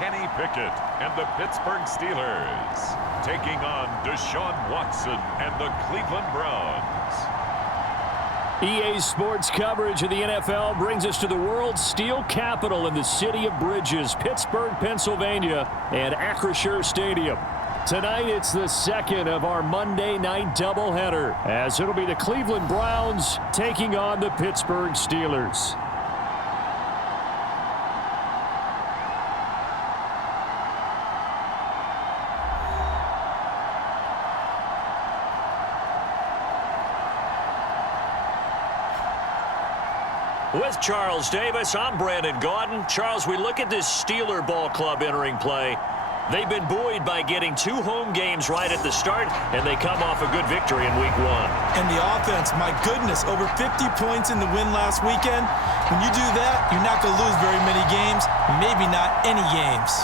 Kenny Pickett and the Pittsburgh Steelers, taking on Deshaun Watson and the Cleveland Browns. EA Sports coverage of the NFL brings us to the world's steel capital in the city of bridges, Pittsburgh, Pennsylvania, and Acrisure Stadium. Tonight, it's the second of our Monday night doubleheader, as it'll be the Cleveland Browns taking on the Pittsburgh Steelers. With Charles Davis, I'm Brandon Gaudin. Charles, we look at this Steeler ball club entering play. They've been buoyed by getting 2 home games right at the start, and they come off a good victory in Week 1. And the offense, my goodness, over 50 points in the win last weekend. When you do that, you're not going to lose very many games, maybe not any games.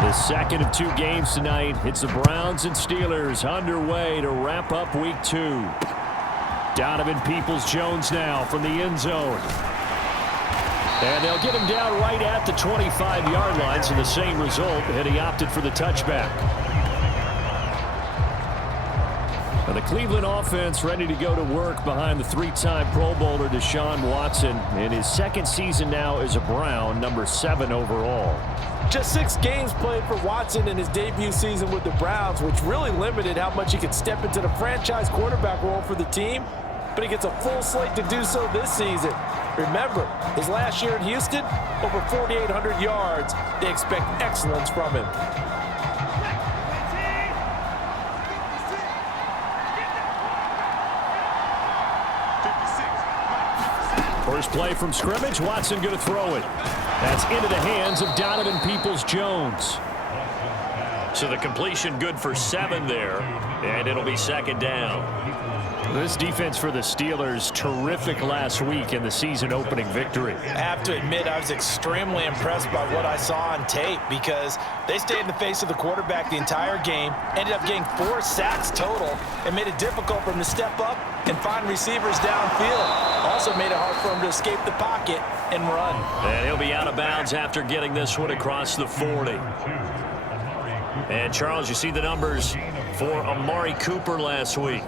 The second of 2 games tonight. It's the Browns and Steelers underway to wrap up Week 2. Donovan Peoples-Jones now from the end zone. And they'll get him down right at the 25-yard line, so the same result, and he opted for the touchback. Now the Cleveland offense ready to go to work behind the 3-time Pro Bowler Deshaun Watson in his second season now as a Brown, number 7 overall. Just 6 games played for Watson in his debut season with the Browns, which really limited how much he could step into the franchise quarterback role for the team. But he gets a full slate to do so this season. Remember, his last year in Houston, over 4,800 yards. They expect excellence from him. First play from scrimmage, Watson going to throw it. That's into the hands of Donovan Peoples-Jones. So the completion good for 7 there, and it'll be second down. This defense for the Steelers, terrific last week in the season-opening victory. I have to admit, I was extremely impressed by what I saw on tape because they stayed in the face of the quarterback the entire game, ended up getting 4 sacks total, and made it difficult for him to step up and find receivers downfield. Also made it hard for him to escape the pocket and run. And he'll be out of bounds after getting this one across the 40. And, Charles, you see the numbers for Amari Cooper last week.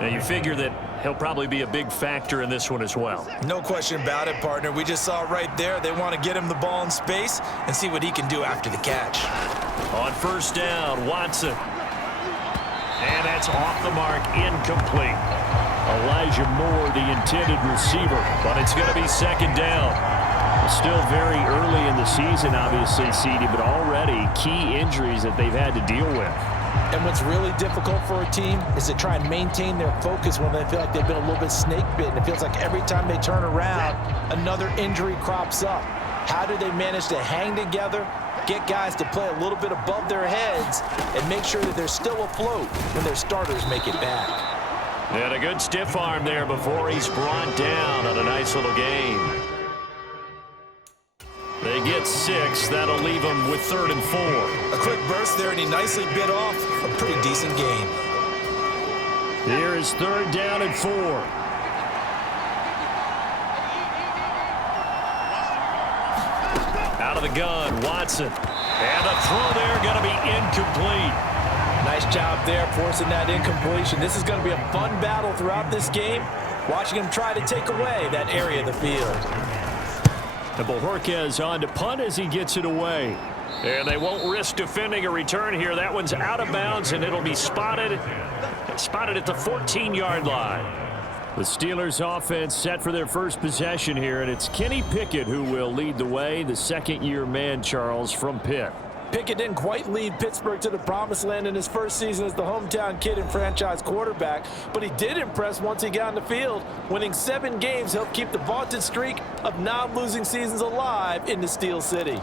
Now, you figure that he'll probably be a big factor in this one as well. No question about it, partner. We just saw it right there. They want to get him the ball in space and see what he can do after the catch. On first down, Watson. And that's off the mark, incomplete. Elijah Moore, the intended receiver, but it's going to be second down. Still very early in the season, obviously, CD, but already key injuries that they've had to deal with. And what's really difficult for a team is to try and maintain their focus when they feel like they've been a little bit snake-bitten. It feels like every time they turn around, another injury crops up. How do they manage to hang together, get guys to play a little bit above their heads, and make sure that they're still afloat when their starters make it back? And a good stiff arm there before he's brought down on a nice little game. They get 6. That'll leave them with 3rd and 4. A quick burst there, and he nicely bit off a pretty decent game. Here is 3rd down and 4. Out of the gun, Watson. And the throw there going to be incomplete. Nice job there forcing that incompletion. This is going to be a fun battle throughout this game, watching him try to take away that area of the field. And Bojorquez on to punt as he gets it away. And they won't risk defending a return here. That one's out of bounds, and it'll be spotted at the 14-yard line. The Steelers offense set for their first possession here, and it's Kenny Pickett who will lead the way, the second-year man, Charles, from Pitt. Pickett didn't quite lead Pittsburgh to the promised land in his first season as the hometown kid and franchise quarterback, but he did impress once he got on the field. Winning 7 games helped keep the vaunted streak of non-losing seasons alive in the Steel City.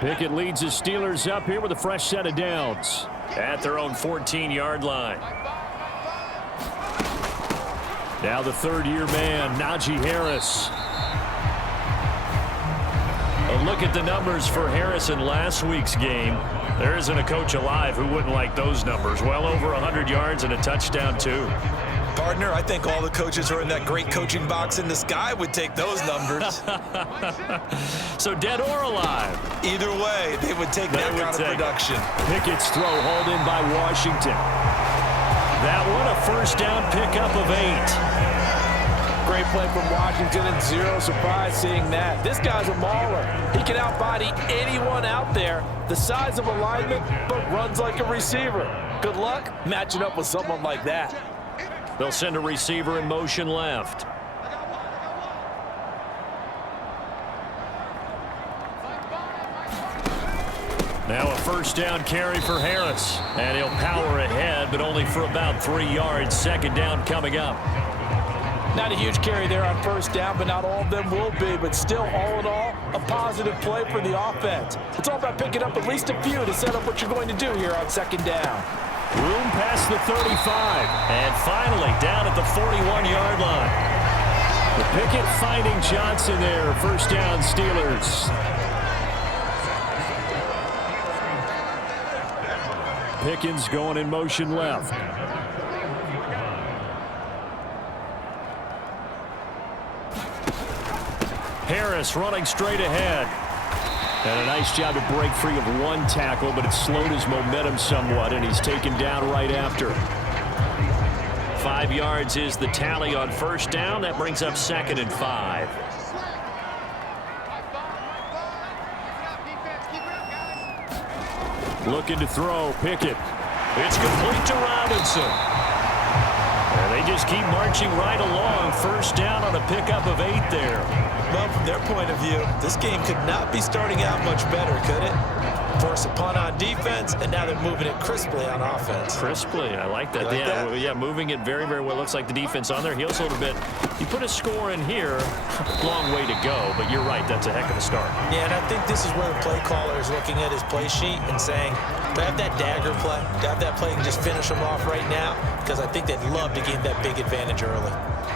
Pickett leads the Steelers up here with a fresh set of downs at their own 14-yard line. Now the third-year man, Najee Harris. A look at the numbers for Harris in last week's game. There isn't a coach alive who wouldn't like those numbers. Well over 100 yards and a touchdown, too. Partner, I think all the coaches who are in that great coaching box in the sky would take those numbers. So dead or alive? Either way, they would take that kind of production. Pickett's throw hauled in by Washington. That one a first down pickup of 8. Great play from Washington, and zero surprise seeing that. This guy's a mauler. He can outbody anyone out there. The size of a lineman, but runs like a receiver. Good luck matching up with someone like that. They'll send a receiver in motion left. Now a first down carry for Harris. And he'll power ahead, but only for about 3 yards. Second down coming up. Not a huge carry there on first down, but not all of them will be. But still, all in all, a positive play for the offense. It's all about picking up at least a few to set up what you're going to do here on second down. Room past the 35. And finally, down at the 41-yard line. The Pickett finding Johnson there. First down, Steelers. Pickens going in motion left. Harris running straight ahead. And a nice job to break free of one tackle, but it slowed his momentum somewhat, and he's taken down right after. 5 yards is the tally on first down. That brings up 2nd and 5. Looking to throw, Pickett. It's complete to Robinson. And they just keep marching right along. First down on a pickup of 8 there. Well, from their point of view, this game could not be starting out much better, could it? Force a punt on defense, and now they're moving it crisply on offense. Crisply, I like that. Yeah, moving it very, very well. Looks like the defense on their heels a little bit. You put a score in here, long way to go, but you're right, that's a heck of a start. Yeah, and I think this is where the play caller is looking at his play sheet and saying, do I have that dagger play? Do I have that play and just finish them off right now? Because I think they'd love to gain that big advantage early.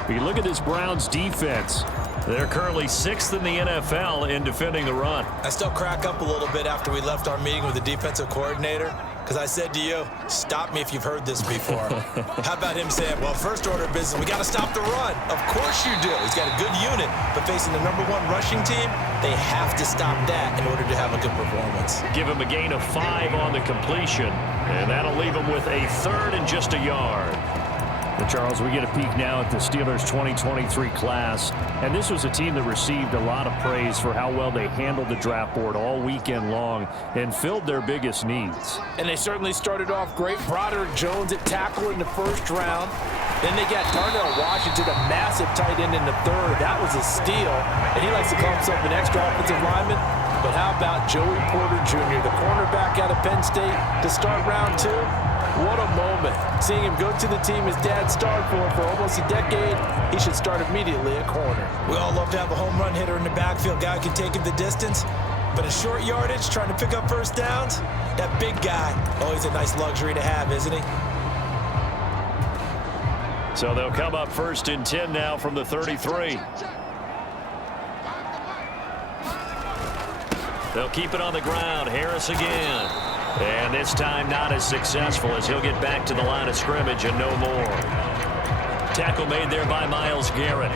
When you look at this Browns defense, they're currently 6th in the NFL in defending the run. I still crack up a little bit after we left our meeting with the defensive coordinator, because I said to you, stop me if you've heard this before. How about him saying, well, first order of business, we got to stop the run. Of course you do. He's got a good unit, but facing the #1 rushing team, they have to stop that in order to have a good performance. Give him a gain of 5 on the completion, and that'll leave him with a 3rd and just a yard. Well, Charles, we get a peek now at the Steelers 2023 class, and this was a team that received a lot of praise for how well they handled the draft board all weekend long and filled their biggest needs. And they certainly started off great. Broderick Jones at tackle in the first round. Then they got Darnell Washington, a massive tight end in the 3rd. That was a steal, and he likes to call himself an extra offensive lineman. But how about Joey Porter Jr., the cornerback out of Penn State, to start round 2? What a moment. Seeing him go to the team his dad starred for almost a decade, he should start immediately at corner. We all love to have a home run hitter in the backfield, guy who can take it the distance. But a short yardage, trying to pick up first downs, that big guy, always a nice luxury to have, isn't he? So they'll come up 1st and 10 now from the 33. They'll keep it on the ground. Harris again. And this time not as successful as he'll get back to the line of scrimmage and no more. Tackle made there by Myles Garrett.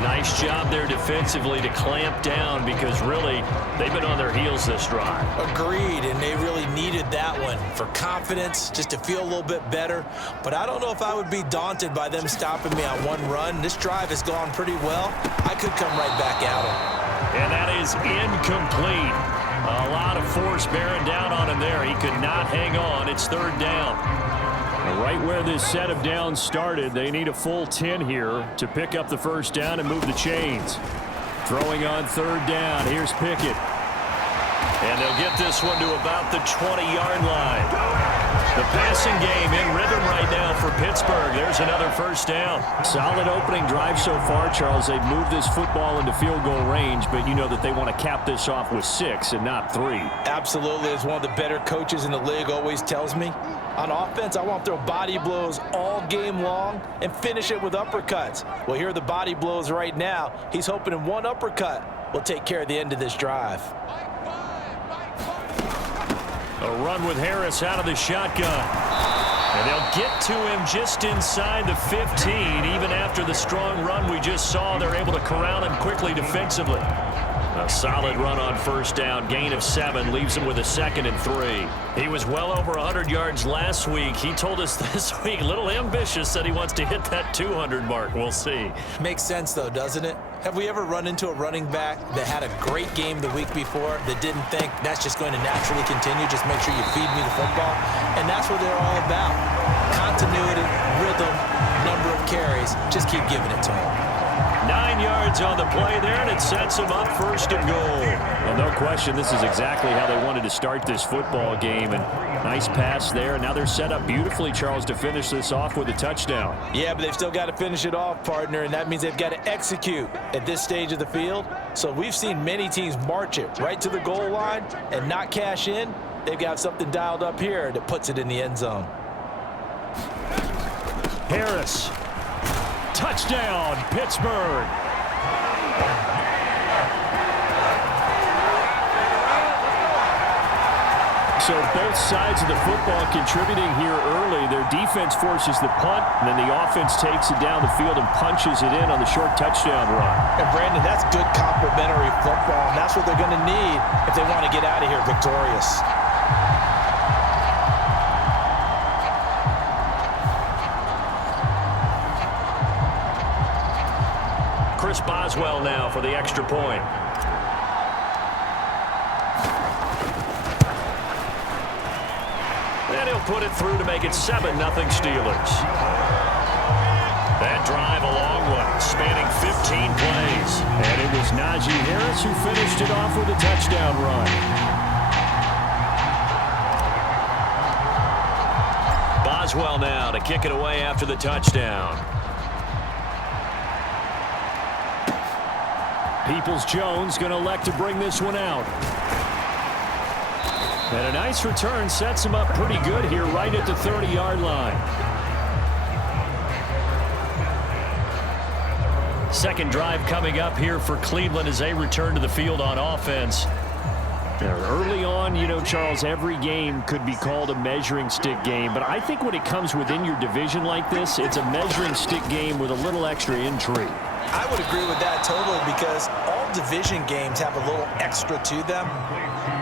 Nice job there defensively to clamp down because really they've been on their heels this drive. Agreed, and they really needed that one for confidence, just to feel a little bit better. But I don't know if I would be daunted by them stopping me on one run. This drive has gone pretty well. I could come right back at them. And that is incomplete. A lot of force bearing down on him there. He could not hang on. It's 3rd down. And right where this set of downs started, they need a full 10 here to pick up the first down and move the chains. Throwing on 3rd down. Here's Pickett. And they'll get this one to about the 20-yard line. The passing game in rhythm right now for Pittsburgh. There's another first down. Solid opening drive so far, Charles. They've moved this football into field goal range, but you know that they want to cap this off with 6 and not 3. Absolutely. As one of the better coaches in the league always tells me, on offense, I want to throw body blows all game long and finish it with uppercuts. Well, here are the body blows right now. He's hoping in one uppercut will take care of the end of this drive. A run with Harris out of the shotgun. And they'll get to him just inside the 15. Even after the strong run we just saw, they're able to corral him quickly defensively. A solid run on first down. Gain of 7 leaves him with a 2nd and 3. He was well over 100 yards last week. He told us this week, a little ambitious, said he wants to hit that 200 mark. We'll see. Makes sense, though, doesn't it? Have we ever run into a running back that had a great game the week before that didn't think that's just going to naturally continue? Just make sure you feed me the football. And that's what they're all about. Continuity, rhythm, number of carries. Just keep giving it to him. 9 yards on the play there, and it sets them up 1st and goal. Well, no question, this is exactly how they wanted to start this football game. And nice pass there. And now they're set up beautifully, Charles, to finish this off with a touchdown. Yeah, but they've still got to finish it off, partner, and that means they've got to execute at this stage of the field. So we've seen many teams march it right to the goal line and not cash in. They've got something dialed up here that puts it in the end zone. Harris. Touchdown, Pittsburgh. So both sides of the football contributing here early. Their defense forces the punt, and then the offense takes it down the field and punches it in on the short touchdown run. And, Brandon, that's good complementary football, and that's what they're going to need if they want to get out of here victorious. Chris Boswell now for the extra point. And he'll put it through to make it 7-0 Steelers. That drive a long one, spanning 15 plays. And it was Najee Harris who finished it off with a touchdown run. Boswell now to kick it away after the touchdown. Peoples-Jones going to elect to bring this one out. And a nice return sets him up pretty good here right at the 30-yard line. Second drive coming up here for Cleveland as they return to the field on offense. Early on, you know, Charles, every game could be called a measuring stick game. But I think when it comes within your division like this, it's a measuring stick game with a little extra intrigue. I would agree with that totally because all division games have a little extra to them.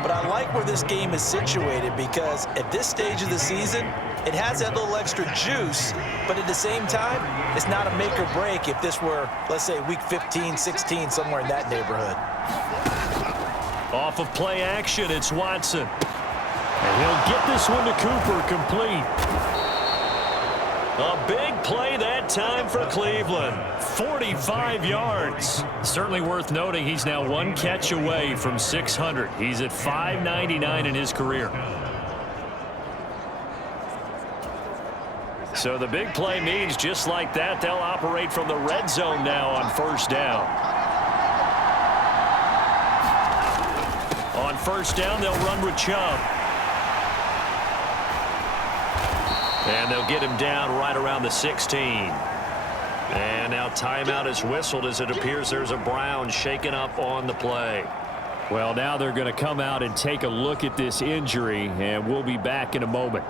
But I like where this game is situated because at this stage of the season, it has that little extra juice, but at the same time, it's not a make or break if this were, let's say, week 15, 16, somewhere in that neighborhood. Off of play action, it's Watson. And he'll get this one to Cooper, complete. A big play that time for Cleveland. 45 yards. Certainly worth noting he's now one catch away from 600. He's at 599 in his career. So the big play means just like that, they'll operate from the red zone now on first down. On first down, they'll run with Chubb. And they'll get him down right around the 16. And now timeout is whistled as it appears there's a Brown shaken up on the play. Well, now they're going to come out and take a look at this injury, and we'll be back in a moment.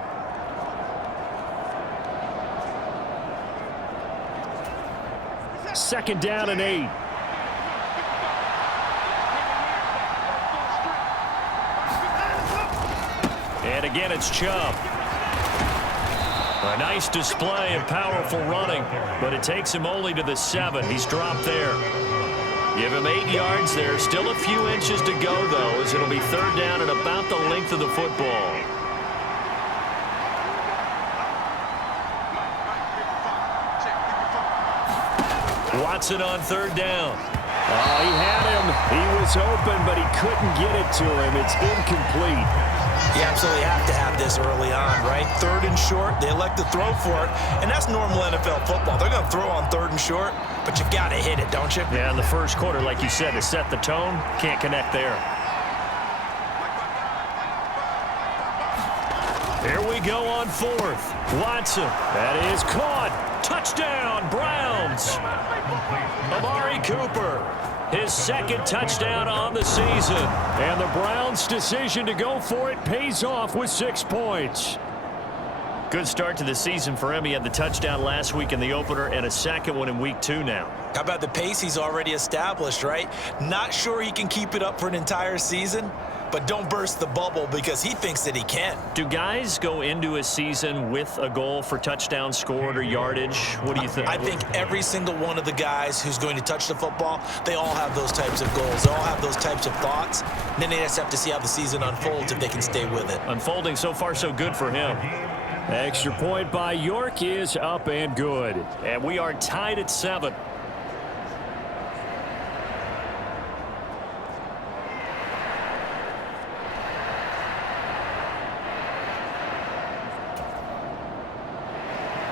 Second down and 8. And again, it's Chubb. A nice display of powerful running, but it takes him only to the 7. He's dropped there. Give him 8 yards there. Still a few inches to go, though, as it'll be third down and about the length of the football. Watson on third down. Oh, he had him. He was open, but he couldn't get it to him. It's incomplete. You absolutely have to have this early on, right? Third and short, they elect to throw for it, and that's normal NFL football. They're going to throw on third and short, but you've got to hit it, don't you? Yeah, in the first quarter, like you said, to set the tone, can't connect there. Here we go on fourth. Watson, that is caught. Touchdown, Browns. Amari Cooper, his second touchdown on the season. And the Browns' decision to go for it pays off with 6 points. Good start to the season for him. He had the touchdown last week in the opener and a second one in week 2 now. How about the pace he's already established, right? Not sure he can keep it up for an entire season, but don't burst the bubble because he thinks that he can. Do guys go into a season with a goal for touchdown scored or yardage? What do you think? I think every single one of the guys who's going to touch the football, they all have those types of goals. They all have those types of thoughts. And then they just have to see how the season unfolds if they can stay with it. Unfolding so far so good for him. Extra point by York is up and good. And we are tied at 7.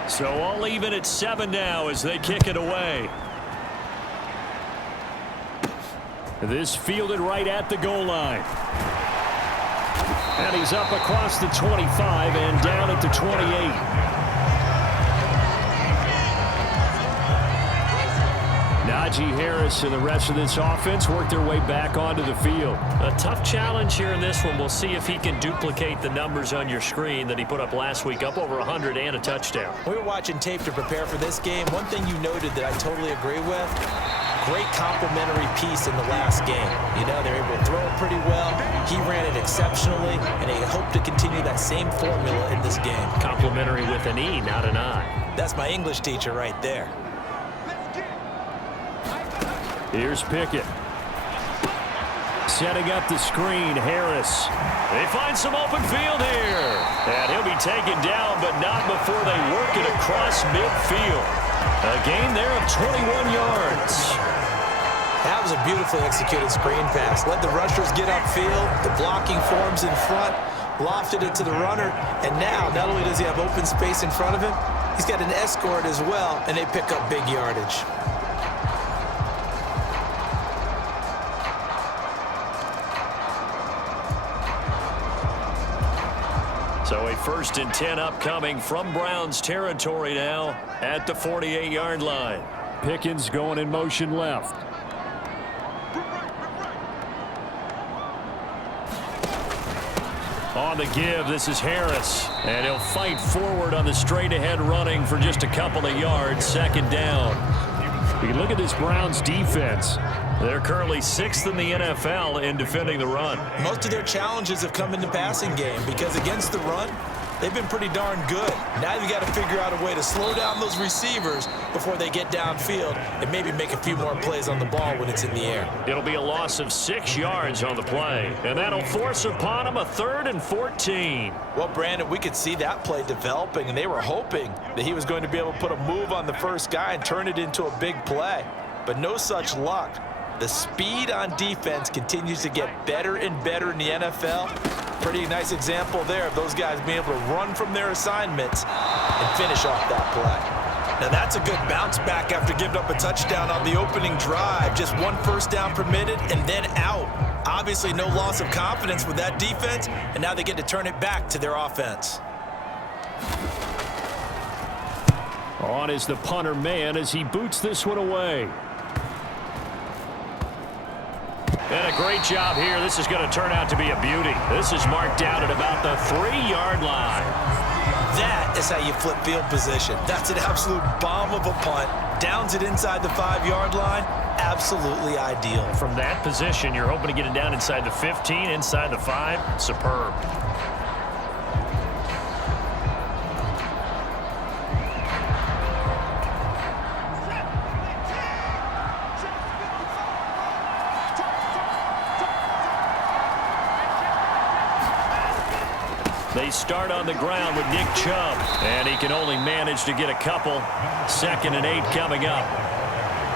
So all even at 7 now as they kick it away. This fielded right at the goal line. And he's up across the 25 and down at the 28. Najee Harris and the rest of this offense work their way back onto the field. A tough challenge here in this one. We'll see if he can duplicate the numbers on your screen that he put up last week, up over 100 and a touchdown. We were watching tape to prepare for this game. One thing you noted that I totally agree with, great complimentary piece in the last game. You know, they're able to throw it pretty well. He ran it exceptionally, and they hope to continue that same formula in this game. Complimentary with an E, not an I. That's my English teacher right there. Here's Pickett. Setting up the screen, Harris. They find some open field here. And he'll be taken down, but not before they work it across midfield. A gain there of 21 yards. That was a beautifully executed screen pass. Let the rushers get upfield. The blocking forms in front. Lofted it to the runner. And now, not only does he have open space in front of him, he's got an escort as well, and they pick up big yardage. So a 1st and 10 upcoming from Browns territory now at the 48-yard line. Pickens going in motion left. On the give, this is Harris. And he'll fight forward on the straight-ahead running for just a couple of yards. 2nd down. You can look at this Browns defense. They're currently 6th in the NFL in defending the run. Most of their challenges have come in the passing game because against the run, they've been pretty darn good. Now you've got to figure out a way to slow down those receivers before they get downfield and maybe make a few more plays on the ball when it's in the air. It'll be a loss of 6 yards on the play, and that'll force upon them a 3rd and 14. Well, Brandon, we could see that play developing, and they were hoping that he was going to be able to put a move on the first guy and turn it into a big play. But no such luck. The speed on defense continues to get better and better in the NFL. Pretty nice example there of those guys being able to run from their assignments and finish off that play. Now that's a good bounce back after giving up a touchdown on the opening drive. Just 1 first down permitted and then out. Obviously no loss of confidence with that defense, and now they get to turn it back to their offense. On is the punter man as he boots this one away. And a great job here. This is going to turn out to be a beauty. This is marked down at about the 3-yard line. That is how you flip field position. That's an absolute bomb of a punt. Downs it inside the 5-yard line. Absolutely ideal. From that position, you're hoping to get it down inside the 15, inside the 5. Superb. They start on the ground with Nick Chubb, and he can only manage to get a couple. 2nd and 8 coming up.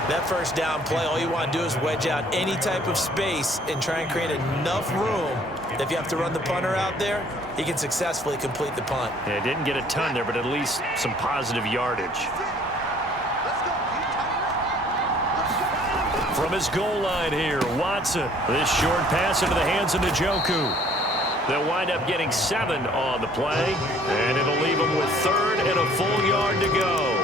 That first down play, all you want to do is wedge out any type of space and try and create enough room. If you have to run the punter out there, he can successfully complete the punt. Yeah, didn't get a ton there, but at least some positive yardage. From his goal line here, Watson. This short pass into the hands of Njoku. They'll wind up getting 7 on the play, and it'll leave them with 3rd and a full yard to go.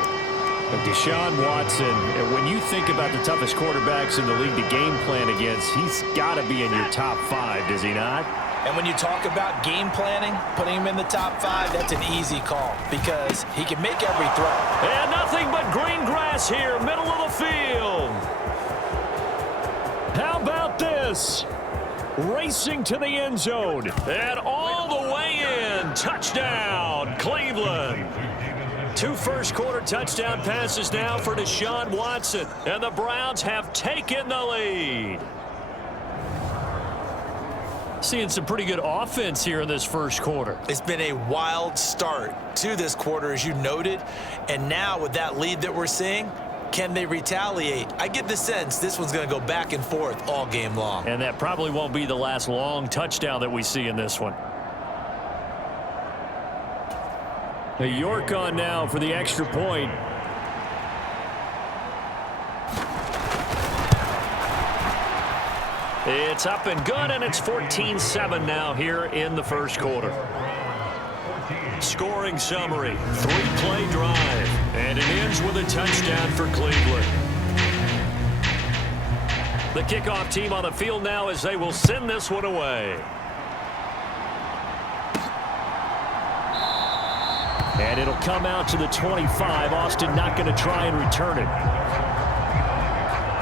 Deshaun Watson, and when you think about the toughest quarterbacks in the league to game plan against, he's got to be in your top 5, does he not? And when you talk about game planning, putting him in the top 5, that's an easy call because he can make every throw. And nothing but green grass here, middle of the field. How about this? Racing to the end zone. And all the way in. Touchdown, Cleveland. 2 first-quarter touchdown passes now for Deshaun Watson. And the Browns have taken the lead. Seeing some pretty good offense here in this first quarter. It's been a wild start to this quarter, as you noted. And now with that lead that we're seeing, can they retaliate? I get the sense this one's going to go back and forth all game long. And that probably won't be the last long touchdown that we see in this one. A York on now for the extra point. It's up and good, and it's 14-7 now here in the first quarter. Scoring summary, 3-play drive, and it ends with a touchdown for Cleveland. The kickoff team on the field now as they will send this one away. And it'll come out to the 25. Austin not going to try and return it.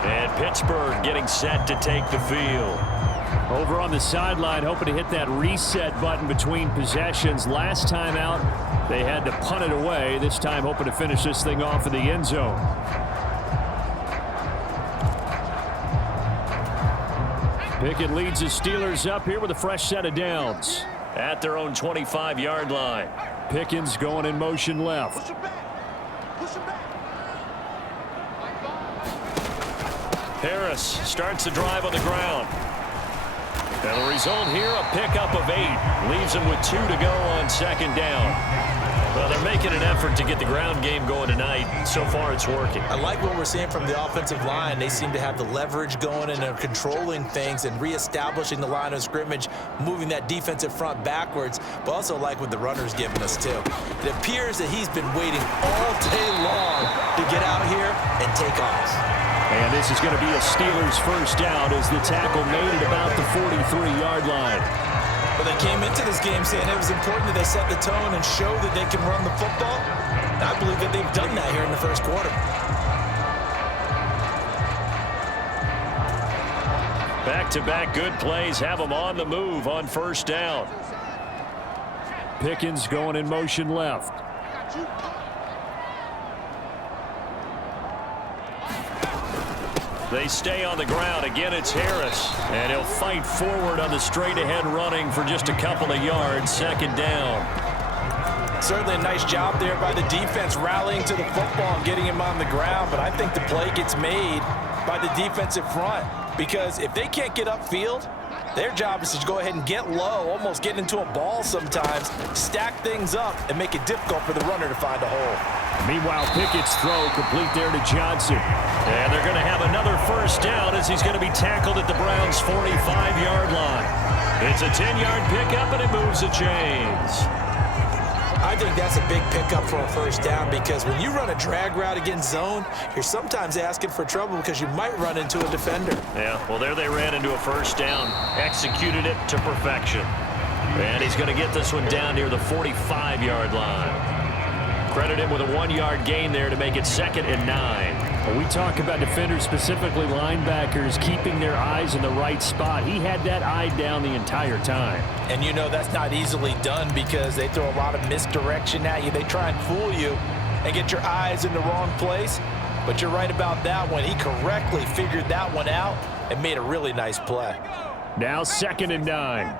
And Pittsburgh getting set to take the field. Over on the sideline, hoping to hit that reset button between possessions. Last time out, they had to punt it away. This time, hoping to finish this thing off in the end zone. Pickett leads the Steelers up here with a fresh set of downs at their own 25-yard line. Pickens going in motion left. Harris starts the drive on the ground. And the result here, a pickup of 8. Leaves them with 2 to go on second down. Well, they're making an effort to get the ground game going tonight. So far, it's working. I like what we're seeing from the offensive line. They seem to have the leverage going and they're controlling things and reestablishing the line of scrimmage, moving that defensive front backwards, but also like what the runner's giving us, too. It appears that he's been waiting all day long to get out here and take off. And this is going to be a Steelers first down as the tackle made it about the 43-yard line. But they came into this game saying it was important that they set the tone and show that they can run the football. And I believe that they've done that here in the first quarter. Back-to-back good plays have them on the move on first down. Pickens going in motion left. They stay on the ground. Again, it's Harris. And he'll fight forward on the straight-ahead running for just a couple of yards. Second down. Certainly a nice job there by the defense rallying to the football and getting him on the ground. But I think the play gets made by the defensive front. Because if they can't get upfield, their job is to go ahead and get low, almost get into a ball sometimes, stack things up, and make it difficult for the runner to find a hole. Meanwhile, Pickett's throw complete there to Johnson. And they're going to have another first down as he's going to be tackled at the Browns' 45-yard line. It's a 10-yard pickup, and it moves the chains. I think that's a big pickup for a first down because when you run a drag route against zone, you're sometimes asking for trouble because you might run into a defender. Yeah, well, there they ran into a first down. Executed it to perfection. And he's going to get this one down near the 45-yard line. Credit him with a 1-yard gain there to make it 2nd and 9. When we talk about defenders, specifically linebackers, keeping their eyes in the right spot, he had that eye down the entire time. And you know that's not easily done because they throw a lot of misdirection at you. They try and fool you and get your eyes in the wrong place. But you're right about that one. He correctly figured that one out and made a really nice play. Now 2nd and 9.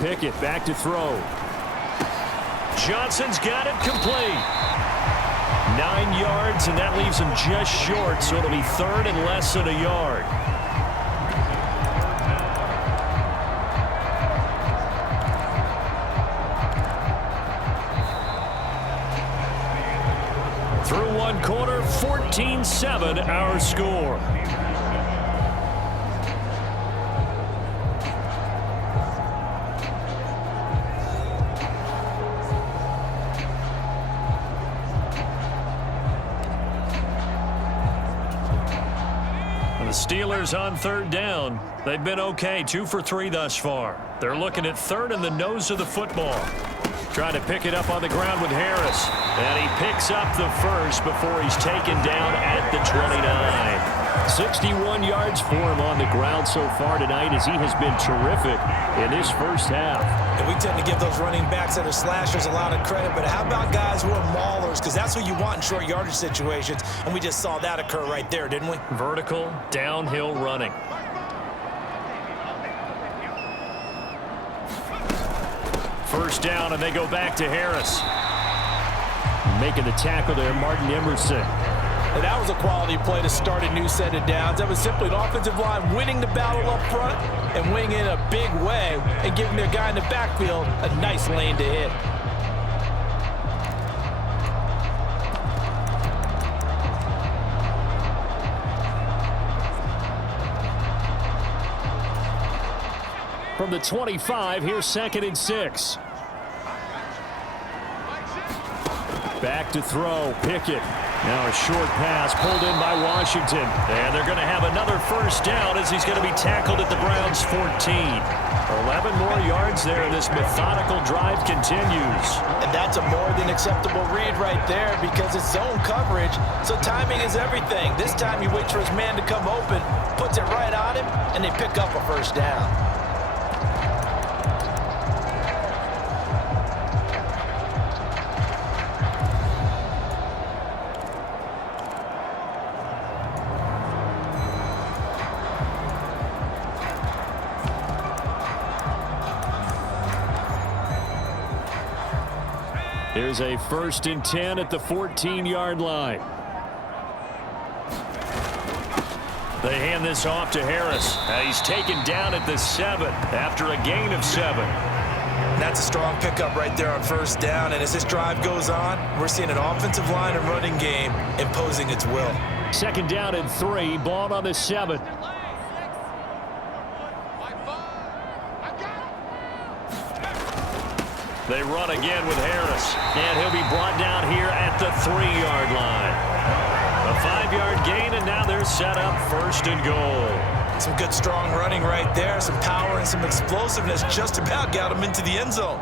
Pickett back to throw. Johnson's got it complete. 9 yards, and that leaves him just short, so it'll be 3rd and less than a yard. Through one quarter, 14-7 our score. Steelers on third down. They've been okay, 2 for 3 thus far. They're looking at third in the nose of the football. Trying to pick it up on the ground with Harris. And he picks up the first before he's taken down at the 29. 61 yards for him on the ground so far tonight as he has been terrific in this first half. And we tend to give those running backs that are slashers a lot of credit, but how about guys who are maulers? Because that's what you want in short yardage situations, and we just saw that occur right there, didn't we? Vertical, downhill running. First down, and they go back to Harris. Making the tackle there, Martin Emerson. And that was a quality play to start a new set of downs. That was simply an offensive line winning the battle up front and winning in a big way and giving their guy in the backfield a nice lane to hit. From the 25, here's 2nd and 6. Back to throw, Pickett. Now a short pass pulled in by Washington. And they're going to have another first down as he's going to be tackled at the Browns' 14. 11 more yards there, and this methodical drive continues. And that's a more than acceptable read right there because it's zone coverage, so timing is everything. This time he waits for his man to come open, puts it right on him, and they pick up a first down. Here's a 1st and 10 at the 14-yard line. They hand this off to Harris. He's taken down at the 7 after a gain of 7. That's a strong pickup right there on first down, and as this drive goes on, we're seeing an offensive line and running game imposing its will. 2nd down and 3, ball on the 7. They run again with Harris, and he'll be brought down here at the 3-yard line. A 5-yard gain, and now they're set up 1st and goal. Some good strong running right there, some power and some explosiveness just about got him into the end zone.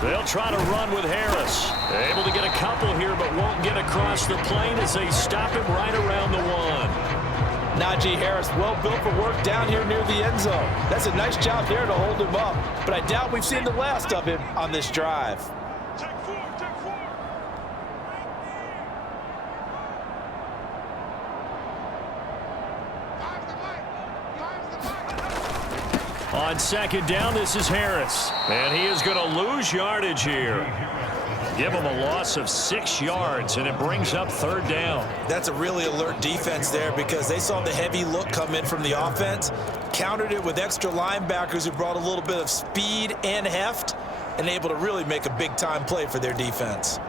They'll try to run with Harris. Able to get a couple here, but won't get across the plane as they stop him right around the 1. Najee Harris, well built for work down here near the end zone. That's a nice job there to hold him up, but I doubt we've seen the last of him on this drive. On 2nd down, this is Harris. And he is going to lose yardage here. Give him a loss of 6 yards, and it brings up 3rd down. That's a really alert defense there because they saw the heavy look come in from the offense, countered it with extra linebackers who brought a little bit of speed and heft, and able to really make a big-time play for their defense.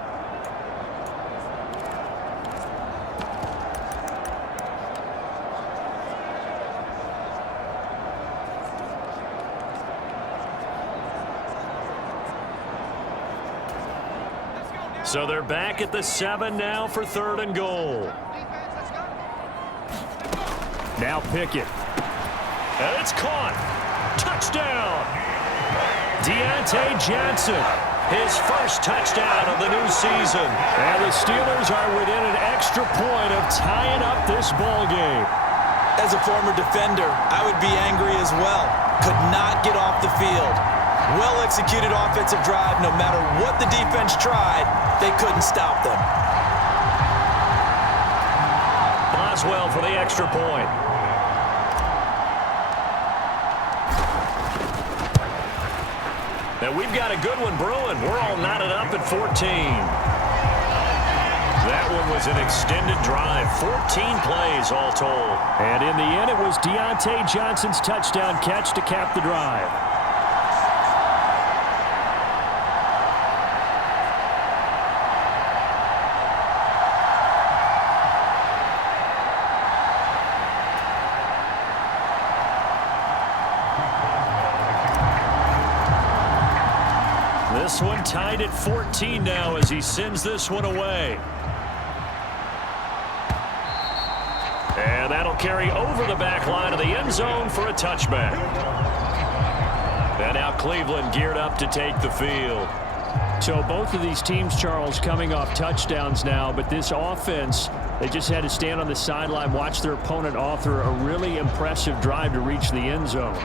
So they're back at the 7 now for 3rd and goal. Now Pickett. And it's caught. Touchdown. Deontay Johnson. His first touchdown of the new season. And the Steelers are within an extra point of tying up this ball game. As a former defender, I would be angry as well. Could not get off the field. Well-executed offensive drive. No matter what the defense tried, they couldn't stop them. Boswell for the extra point. And we've got a good one brewing. We're all knotted up at 14. That one was an extended drive. 14 plays all told. And in the end, it was Deontay Johnson's touchdown catch to cap the drive. this one. Tied at 14 now as he sends this one away. And that'll carry over the back line of the end zone for a touchback. And now Cleveland geared up to take the field. So both of these teams, Charles, coming off touchdowns now, but this offense, they just had to stand on the sideline, watch their opponent author a really impressive drive to reach the end zone.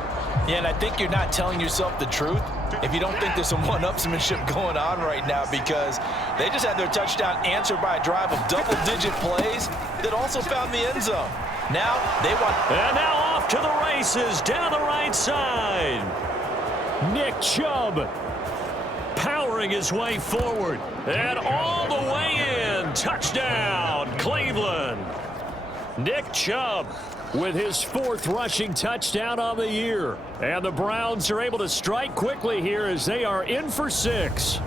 Yeah, and I think you're not telling yourself the truth if you don't think there's some one-upsmanship going on right now, because they just had their touchdown answered by a drive of double-digit plays that also found the end zone. Now they want... And now off to the races down the right side. Nick Chubb powering his way forward and all the way in. Touchdown, Cleveland. Nick Chubb with his 4th rushing touchdown on the year. And the Browns are able to strike quickly here as they are in for 6.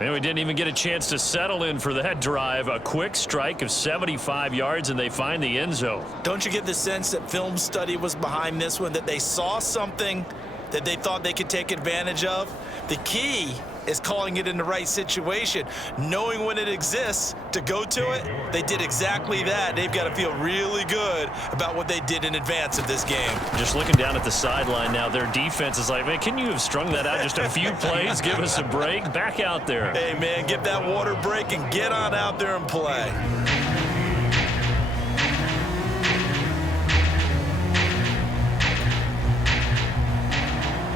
And we didn't even get a chance to settle in for that drive. A quick strike of 75 yards, and they find the end zone. Don't you get the sense that film study was behind this one, that they saw something that they thought they could take advantage of? The key is calling it in the right situation, knowing when it exists to go to it. They did exactly that. They've got to feel really good about what they did in advance of this game. Just looking down at the sideline now, their defense is like, man, can you have strung that out just a few plays? Give us a break. Back out there. Hey, man, get that water break and get on out there and play.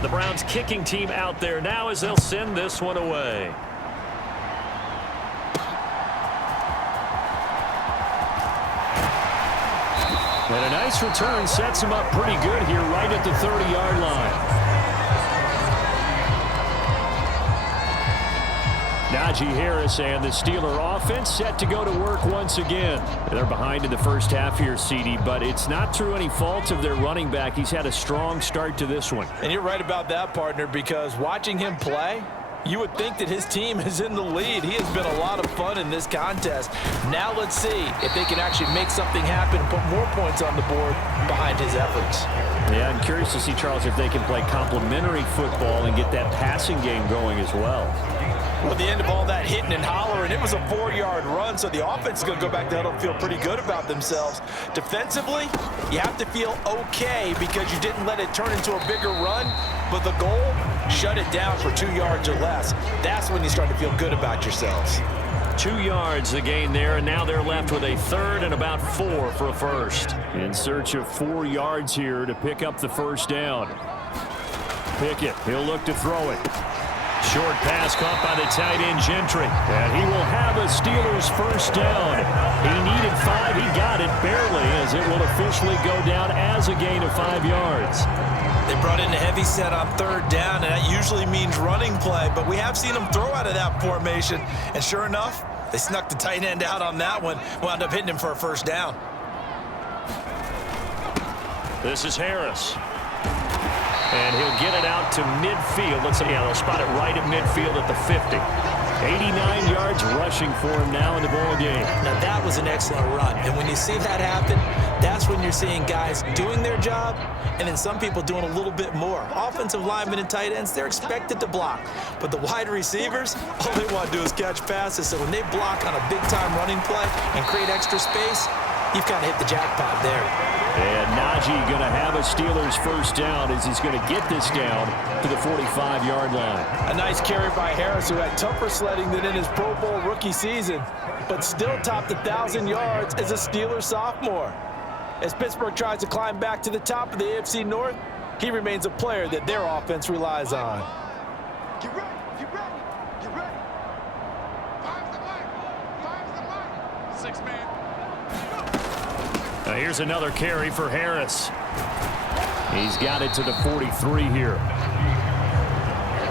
The Browns kicking team out there now as they'll send this one away. And a nice return sets him up pretty good here right at the 30-yard line. Najee Harris and the Steeler offense set to go to work once again. They're behind in the first half here, CD, but it's not through any fault of their running back. He's had a strong start to this one. And you're right about that, partner, because watching him play, you would think that his team is in the lead. He has been a lot of fun in this contest. Now let's see if they can actually make something happen and put more points on the board behind his efforts. Yeah, I'm curious to see, Charles, if they can play complementary football and get that passing game going as well. With the end of all that hitting and hollering, it was a 4-yard run, so the offense is going to go back there and feel pretty good about themselves. Defensively, you have to feel okay because you didn't let it turn into a bigger run, but the goal, shut it down for 2 yards or less. That's when you start to feel good about yourselves. 2 yards the gain there, and now they're left with a 3rd and about 4 for a first. In search of 4 yards here to pick up the first down. Pickett, he'll look to throw it. Short pass caught by the tight end Gentry. And he will have a Steelers first down. He needed 5. He got it barely as it will officially go down as a gain of 5 yards. They brought in a heavy set on 3rd down, and that usually means running play, but we have seen them throw out of that formation, and sure enough, they snuck the tight end out on that one, wound up hitting him for a first down. This is Harris. And he'll get it out to midfield. Let's see, yeah, they'll spot it right at midfield at the 50. 89 yards rushing for him now in the ball game. Now that was an excellent run, and when you see that happen, that's when you're seeing guys doing their job and then some people doing a little bit more. Offensive linemen and tight ends, they're expected to block, but the wide receivers, all they want to do is catch passes. So when they block on a big-time running play and create extra space, you've kind of hit the jackpot there. And Najee going to have a Steelers first down as he's going to get this down to the 45-yard line. A nice carry by Harris, who had tougher sledding than in his Pro Bowl rookie season, but still topped 1,000 yards as a Steelers sophomore. As Pittsburgh tries to climb back to the top of the AFC North, he remains a player that their offense relies on. Get ready, get ready, get ready. Five's the mark, five's the mark. 6 man. Now here's another carry for Harris. He's got it to the 43 here.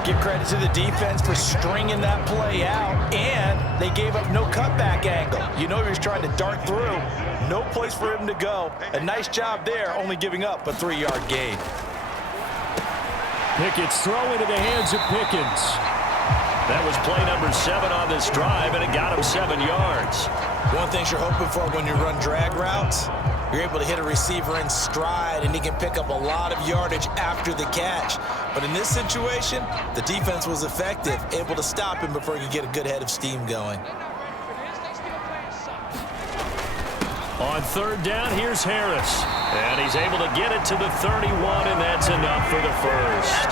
Give credit to the defense for stringing that play out, and they gave up no cutback angle. You know he was trying to dart through. No place for him to go. A nice job there, only giving up a 3-yard gain. Pickett's throw into the hands of Pickens. That was play number 7 on this drive, and it got him 7 yards. One thing you're hoping for when you run drag routes You're able to hit a receiver in stride, and he can pick up a lot of yardage after the catch. But in this situation, the defense was effective, able to stop him before he could get a good head of steam going. On third down, here's Harris. And he's able to get it to the 31, and that's enough for the first.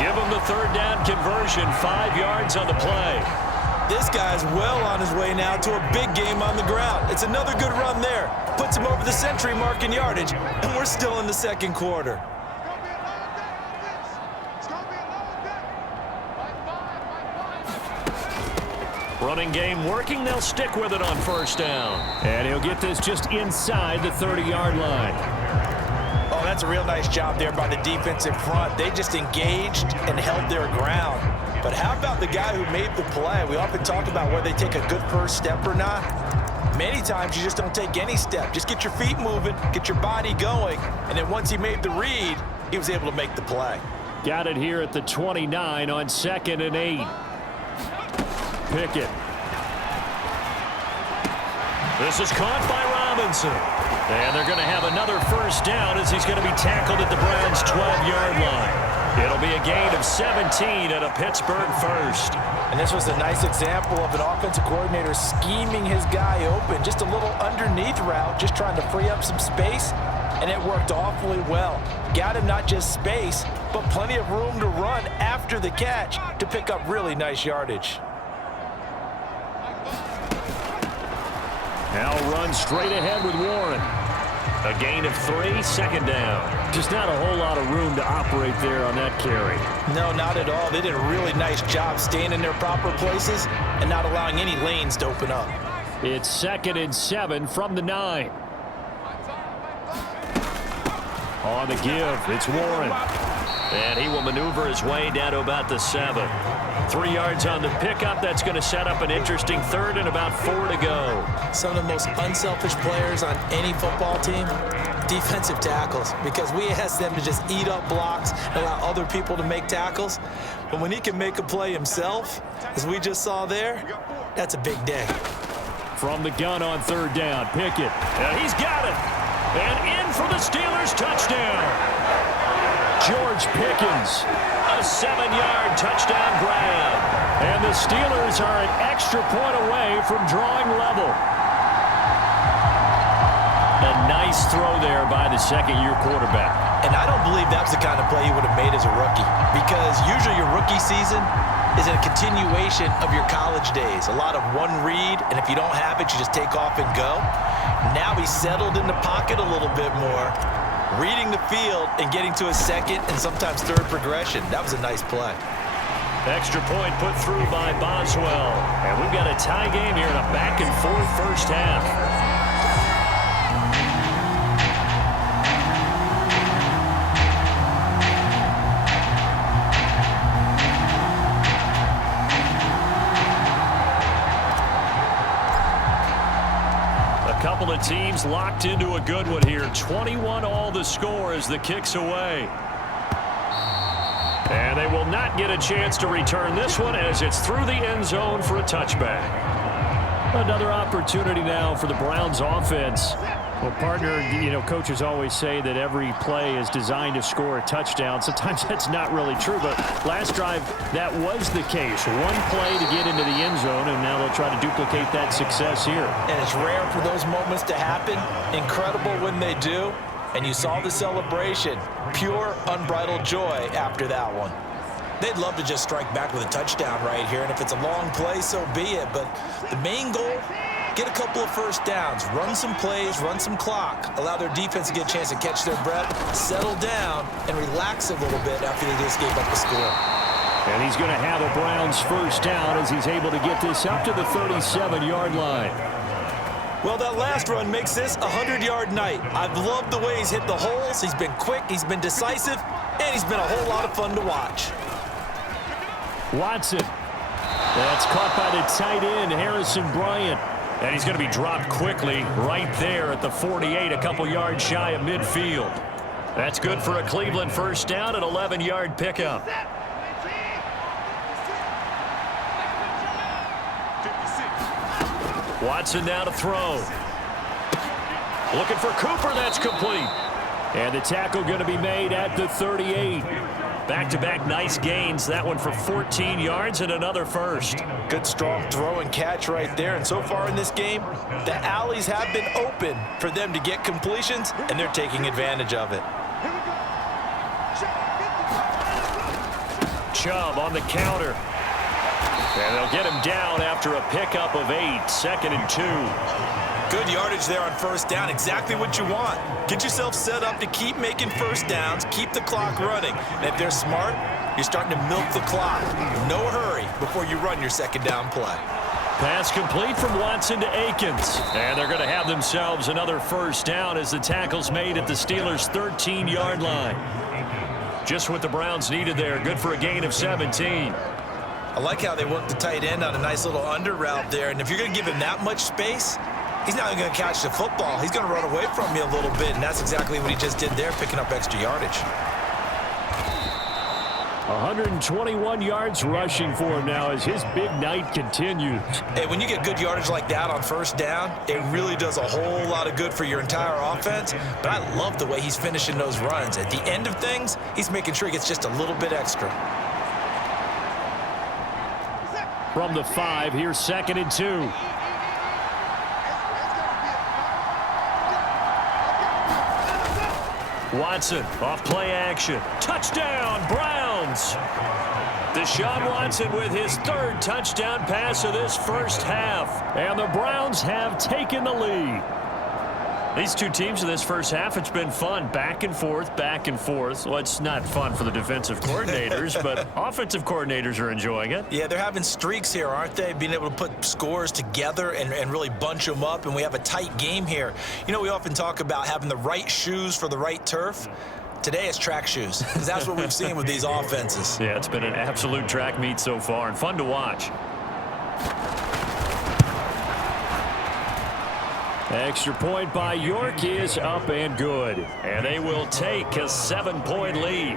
Give him the third down conversion, 5 yards on the play. This guy's well on his way now to a big game on the ground. It's another good run there. Puts him over the century mark in yardage, and we're still in the second quarter. Running game working. They'll stick with it on first down. And he'll get this just inside the 30-yard line. Oh, that's a real nice job there by the defensive front. They just engaged and held their ground. But how about the guy who made the play? We often talk about whether they take a good first step or not. Many times you just don't take any step. Just get your feet moving, get your body going, and then once he made the read, he was able to make the play. Got it here at the 29 on 2nd and 8. Pickett. This is caught by Robinson. And they're going to have another first down as he's going to be tackled at the Browns' 12-yard line. It'll be a gain of 17 and a Pittsburgh first. And this was a nice example of an offensive coordinator scheming his guy open. Just a little underneath route, just trying to free up some space, and it worked awfully well. Got him not just space, but plenty of room to run after the catch to pick up really nice yardage. Now run straight ahead with Warren. A gain of 3, second down. Just not a whole lot of room to operate there on that carry. No, not at all. They did a really nice job staying in their proper places and not allowing any lanes to open up. It's 2nd and 7 from the 9. On the give, it's Warren. And he will maneuver his way down to about the 7. 3 yards on the pickup. That's going to set up an interesting third and about 4 to go. Some of the most unselfish players on any football team, defensive tackles, because we ask them to just eat up blocks and allow other people to make tackles. But when he can make a play himself, as we just saw there, that's a big day. From the gun on third down, Pickett. And he's got it. And in for the Steelers touchdown. George Pickens. A 7-yard touchdown grab. And the Steelers are an extra point away from drawing level. A nice throw there by the second-year quarterback. And I don't believe that's the kind of play he would have made as a rookie, because usually your rookie season is a continuation of your college days. A lot of one read, and if you don't have it, you just take off and go. Now he's settled in the pocket a little bit more, reading the field and getting to a second and sometimes third progression. That was a nice play. Extra point put through by Boswell. And we've got a tie game here in a back-and-forth first half. Couple of teams locked into a good one here. 21 all the score as the kick's away. And they will not get a chance to return this one as it's through the end zone for a touchback. Another opportunity now for the Browns offense. Well, partner, coaches always say that every play is designed to score a touchdown. Sometimes that's not really true, but last drive, that was the case. One play to get into the end zone, and now they'll try to duplicate that success here. And it's rare for those moments to happen. Incredible when they do. And you saw the celebration. Pure, unbridled joy after that one. They'd love to just strike back with a touchdown right here, and if it's a long play, so be it. But the main goal, get a couple of first downs, run some plays, run some clock, allow their defense to get a chance to catch their breath, settle down, and relax a little bit after they just gave up a score. And he's going to have a Browns first down as he's able to get this up to the 37-yard line. Well, that last run makes this a 100-yard night. I've loved the way he's hit the holes. He's been quick, he's been decisive, and he's been a whole lot of fun to watch. Watson. That's caught by the tight end, Harrison Bryant. And he's going to be dropped quickly right there at the 48, a couple yards shy of midfield. That's good for a Cleveland first down, an 11-yard pickup. Watson now to throw. Looking for Cooper. That's complete. And the tackle going to be made at the 38. Back-to-back nice gains. That one for 14 yards and another first. Good strong throw and catch right there. And so far in this game, the alleys have been open for them to get completions, and they're taking advantage of it. Chubb on the counter. And they'll get him down after a pickup of 8. 2nd and 2. Good yardage there on first down. Exactly what you want. Get yourself set up to keep making first downs, keep the clock running. And if they're smart, you're starting to milk the clock. No hurry before you run your second down play. Pass complete from Watson to Akins. And they're going to have themselves another first down as the tackle's made at the Steelers' 13-yard line. Just what the Browns needed there. Good for a gain of 17. I like how they work the tight end on a nice little under route there. And if you're going to give him that much space, he's not even going to catch the football. He's going to run away from you a little bit, and that's exactly what he just did there, picking up extra yardage. 121 yards rushing for him now as his big night continues. Hey, when you get good yardage like that on first down, it really does a whole lot of good for your entire offense. But I love the way he's finishing those runs. At the end of things, he's making sure he gets just a little bit extra. From the 5, here's 2nd and 2. Watson off play action. Touchdown, Browns. Deshaun Watson with his 3rd touchdown pass of this first half. And the Browns have taken the lead. These two teams in this first half, it's been fun. Back and forth, back and forth. Well, it's not fun for the defensive coordinators, but offensive coordinators are enjoying it. Yeah, they're having streaks here, aren't they? Being able to put scores together and really bunch them up, and we have a tight game here. You know, we often talk about having the right shoes for the right turf. Today it's track shoes, because that's what we've seen with these offenses. Yeah, it's been an absolute track meet so far, and fun to watch. Extra point by York is up and good. And they will take a 7-point lead.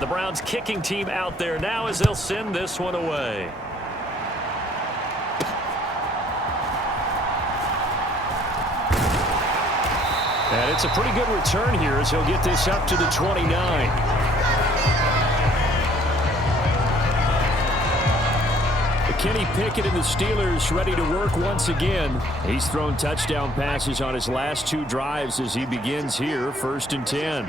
The Browns kicking team out there now as they'll send this one away. And it's a pretty good return here as he'll get this up to the 29. Kenny Pickett and the Steelers ready to work once again. He's thrown touchdown passes on his last 2 drives as he begins here, 1st and 10.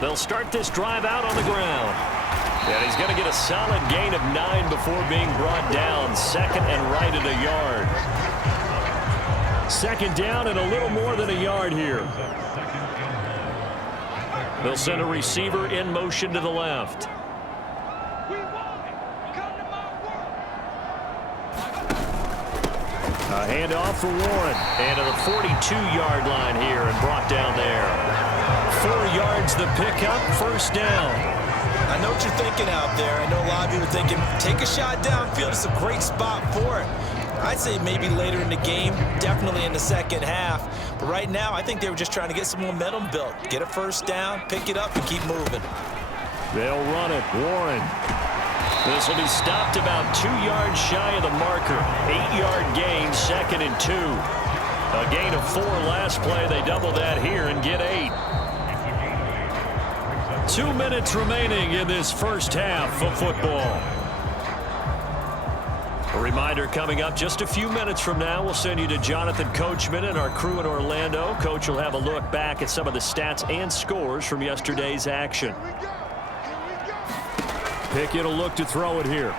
They'll start this drive out on the ground. And he's going to get a solid gain of 9 before being brought down. 2nd and right at a yard. 2nd down and a little more than a yard here. They'll send a receiver in motion to the left. A handoff for Warren. And to the 42-yard line here and brought down there. 4 yards the pickup, 1st down. I know what you're thinking out there. I know a lot of you are thinking, take a shot downfield. It's a great spot for it. I'd say maybe later in the game, definitely in the second half. But right now, I think they were just trying to get some momentum built. Get a 1st down, pick it up, and keep moving. They'll run it. Warren. This will be stopped about 2 yards shy of the marker. 8-yard gain, 2nd and 2. A gain of 4 last play. They double that here and get 8. 2 minutes remaining in this first half of football. A reminder coming up just a few minutes from now, we'll send you to Jonathan Coachman and our crew in Orlando. Coach will have a look back at some of the stats and scores from yesterday's action. Pickett will look to throw it here.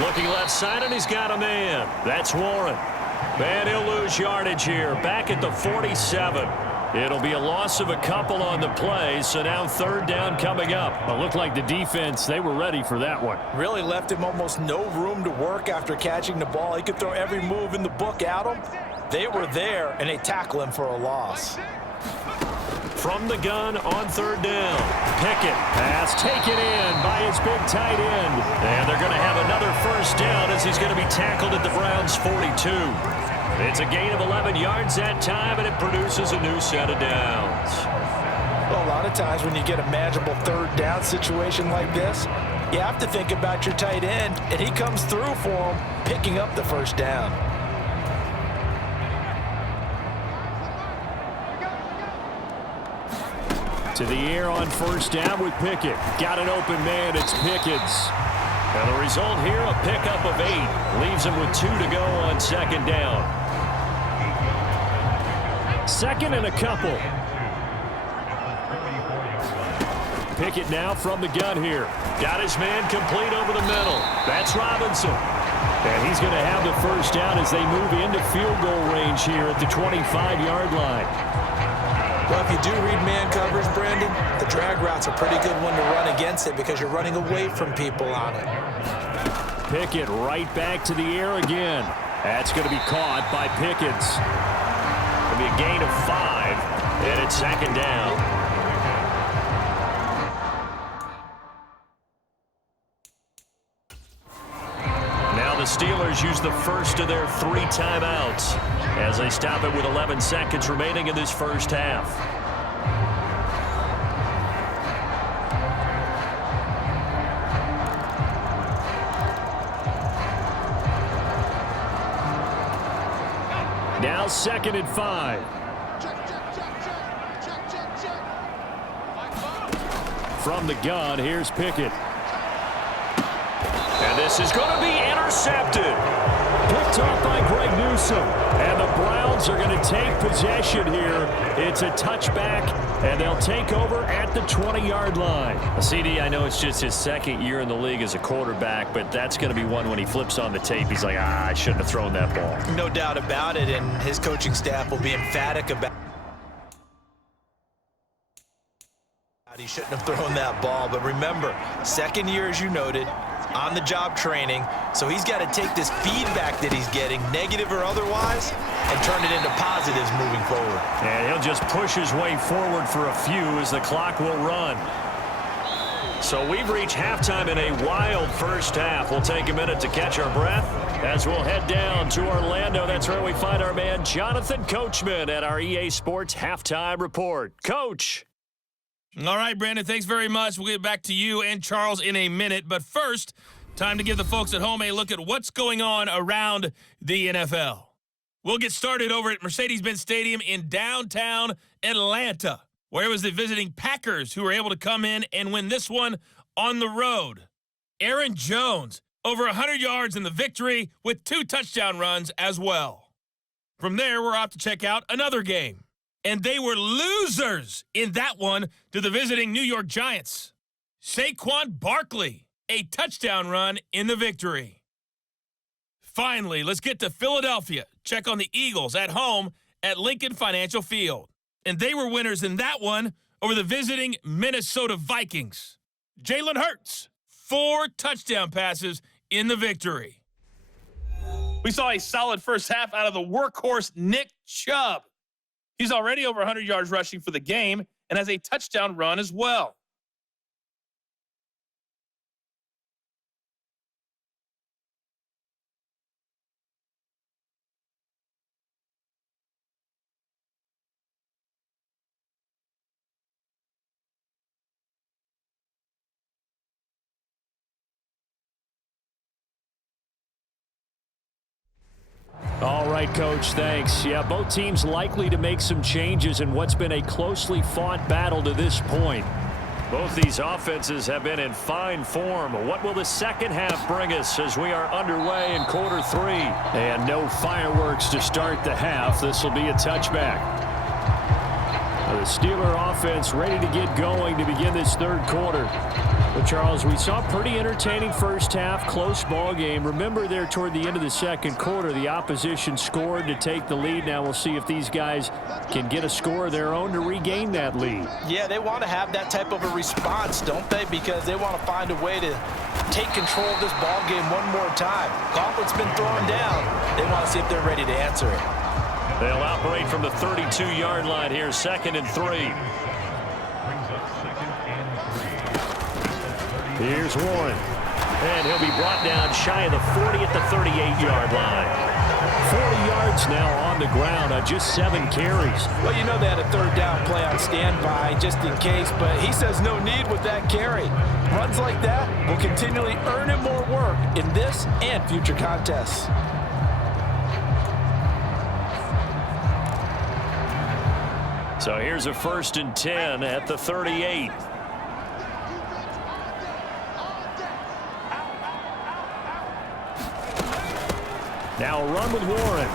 Looking left side, and he's got a man. That's Warren. And he'll lose yardage here, back at the 47. It'll be a loss of a couple on the play, so now 3rd down coming up. It looked like the defense, they were ready for that one. Really left him almost no room to work after catching the ball. He could throw every move in the book at him. They were there, and they tackle him for a loss. From the gun on third down. Pickett. Pass taken in by his big tight end. And they're going to have another first down as he's going to be tackled at the Browns' 42. It's a gain of 11 yards that time, and it produces a new set of downs. Well, a lot of times when you get a manageable third down situation like this, you have to think about your tight end, and he comes through for him, picking up the first down. To the air on first down with Pickett. Got an open man. It's Pickens. And the result here, a pickup of 8. Leaves him with 2 to go on second down. Second and a couple. Pickett now from the gun here. Got his man complete over the middle. That's Robinson. And he's going to have the first down as they move into field goal range here at the 25-yard line. Well, if you do read man coverage, Brandon, the drag route's a pretty good one to run against it because you're running away from people on it. Pickett right back to the air again. That's going to be caught by Pickens. It'll be a gain of 5, and it's second down. Now the Steelers use the first of their 3 timeouts as they stop it with 11 seconds remaining in this first half. Now second and 5. From the gun, here's Pickett. And this is going to be intercepted. Picked off by Greg Newsome. And the Browns are going to take possession here. It's a touchback, and they'll take over at the 20-yard line. CD, I know it's just his second year in the league as a quarterback, but that's going to be one when he flips on the tape. He's like, I shouldn't have thrown that ball. No doubt about it, and his coaching staff will be emphatic about he shouldn't have thrown that ball. But remember, second year, as you noted, on-the-job training, so he's got to take this feedback that he's getting, negative or otherwise, and turn it into positives moving forward. And he'll just push his way forward for a few as the clock will run. So we've reached halftime in a wild first half. We'll take a minute to catch our breath as we'll head down to Orlando. That's where we find our man Jonathan Coachman at our EA Sports Halftime Report. Coach. All right, Brandon, thanks very much. We'll get back to you and Charles in a minute. But first, time to give the folks at home a look at what's going on around the NFL. We'll get started over at Mercedes-Benz Stadium in downtown Atlanta, where it was the visiting Packers who were able to come in and win this one on the road. Aaron Jones, over 100 yards in the victory with 2 touchdown runs as well. From there, we're off to check out another game. And they were losers in that one to the visiting New York Giants. Saquon Barkley, a touchdown run in the victory. Finally, let's get to Philadelphia. Check on the Eagles at home at Lincoln Financial Field. And they were winners in that one over the visiting Minnesota Vikings. Jalen Hurts, 4 touchdown passes in the victory. We saw a solid first half out of the workhorse Nick Chubb. He's already over 100 yards rushing for the game and has a touchdown run as well. All right, Coach, thanks. Yeah, both teams likely to make some changes in what's been a closely fought battle to this point. Both these offenses have been in fine form. What will the second half bring us as we are underway in quarter 3? And no fireworks to start the half. This will be a touchback. The Steeler offense ready to get going to begin this third quarter. But, Charles, we saw a pretty entertaining first half, close ball game. Remember there toward the end of the second quarter, the opposition scored to take the lead. Now we'll see if these guys can get a score of their own to regain that lead. Yeah, they want to have that type of a response, don't they? Because they want to find a way to take control of this ball game one more time. Gauntlet's been thrown down. They want to see if they're ready to answer it. They'll operate from the 32-yard line here, 2nd and 3. Here's Warren. And he'll be brought down shy of the 40 at the 38-yard line. 40 yards now on the ground on just 7 carries. Well, you know they had a 3rd down play on standby just in case, but he says no need with that carry. Runs like that will continually earn him more work in this and future contests. So here's a 1st and 10 at the 38. Now a run with Warren.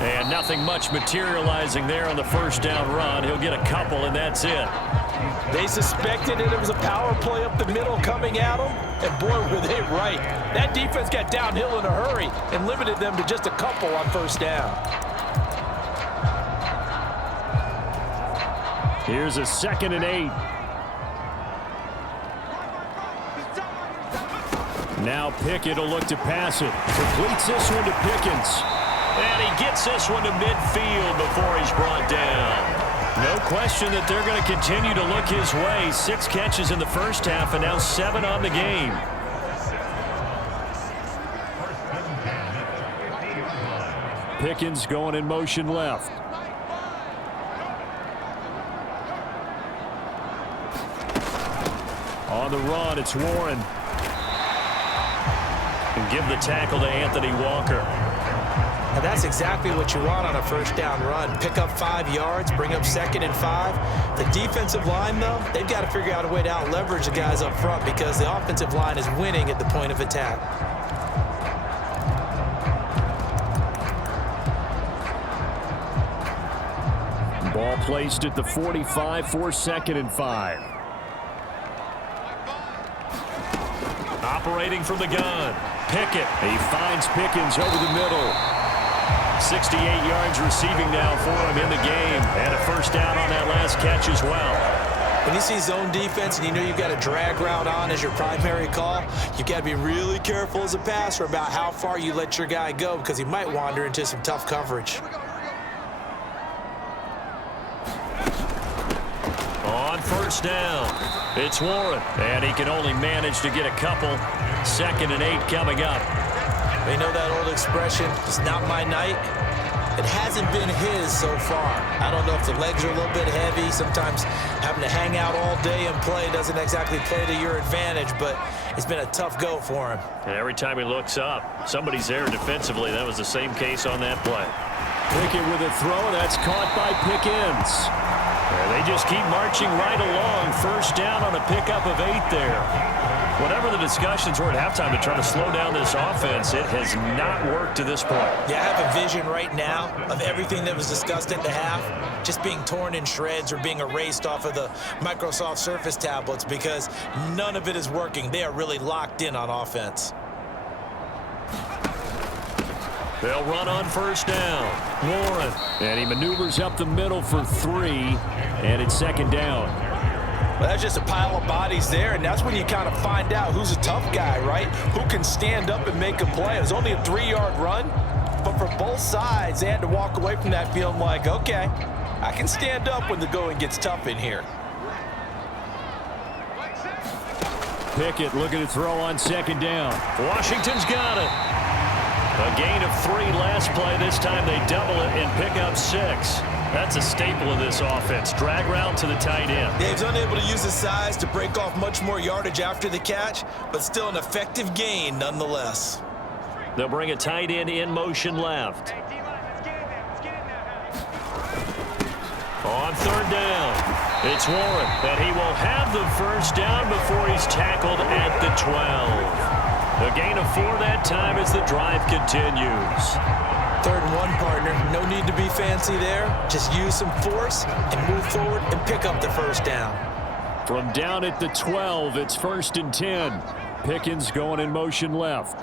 And nothing much materializing there on the 1st down run. He'll get a couple, and that's it. They suspected it was a power play up the middle coming at them, and boy, were they right. That defense got downhill in a hurry and limited them to just a couple on 1st down. Here's a 2nd and 8. Now Pickett will look to pass it. Completes this one to Pickens. And he gets this one to midfield before he's brought down. No question that they're going to continue to look his way. 6 catches in the 1st half and now 7 on the game. Pickens going in motion left. On the run, it's Warren. And give the tackle to Anthony Walker. And that's exactly what you want on a 1st down run. Pick up 5 yards, bring up 2nd and 5. The defensive line, though, they've got to figure out a way to out-leverage the guys up front because the offensive line is winning at the point of attack. Ball placed at the 45 for 2nd and 5. Operating from the gun. Pickett. He finds Pickens over the middle. 68 yards receiving now for him in the game. And a 1st down on that last catch as well. When you see zone defense and you know you've got a drag route on as your primary call, you've got to be really careful as a passer about how far you let your guy go because he might wander into some tough coverage. On 1st down, it's Warren. And he can only manage to get a couple. 2nd and 8 coming up. They know that old expression, it's not my night. It hasn't been his so far. I don't know if the legs are a little bit heavy. Sometimes having to hang out all day and play doesn't exactly play to your advantage, but it's been a tough go for him. And every time he looks up, somebody's there defensively. That was the same case on that play. Pickett with a throw. That's caught by Pickens. And they just keep marching right along. 1st down on a pickup of 8 there. Whatever the discussions were at halftime to try to slow down this offense, it has not worked to this point. Yeah, I have a vision right now of everything that was discussed at the half just being torn in shreds or being erased off of the Microsoft Surface tablets because none of it is working. They are really locked in on offense. They'll run on 1st down. Warren. And he maneuvers up the middle for 3, and it's 2nd down. Well, that's just a pile of bodies there, and that's when you kind of find out who's a tough guy, right? Who can stand up and make a play. It was only a 3-yard run, but for both sides, they had to walk away from that feeling like, okay, I can stand up when the going gets tough in here. Pickett looking to throw on 2nd down. Washington's got it. A gain of 3 last play. This time they double it and pick up 6. That's a staple of this offense. Drag route to the tight end. Dave's unable to use his size to break off much more yardage after the catch, but still an effective gain nonetheless. They'll bring a tight end in motion left. On 3rd down, it's Warren, and he will have the 1st down before he's tackled at the 12. A gain of 4 that time as the drive continues. 3rd and 1, partner. No need to be fancy there. Just use some force and move forward and pick up the 1st down. From down at the 12, it's 1st and 10. Pickens going in motion left.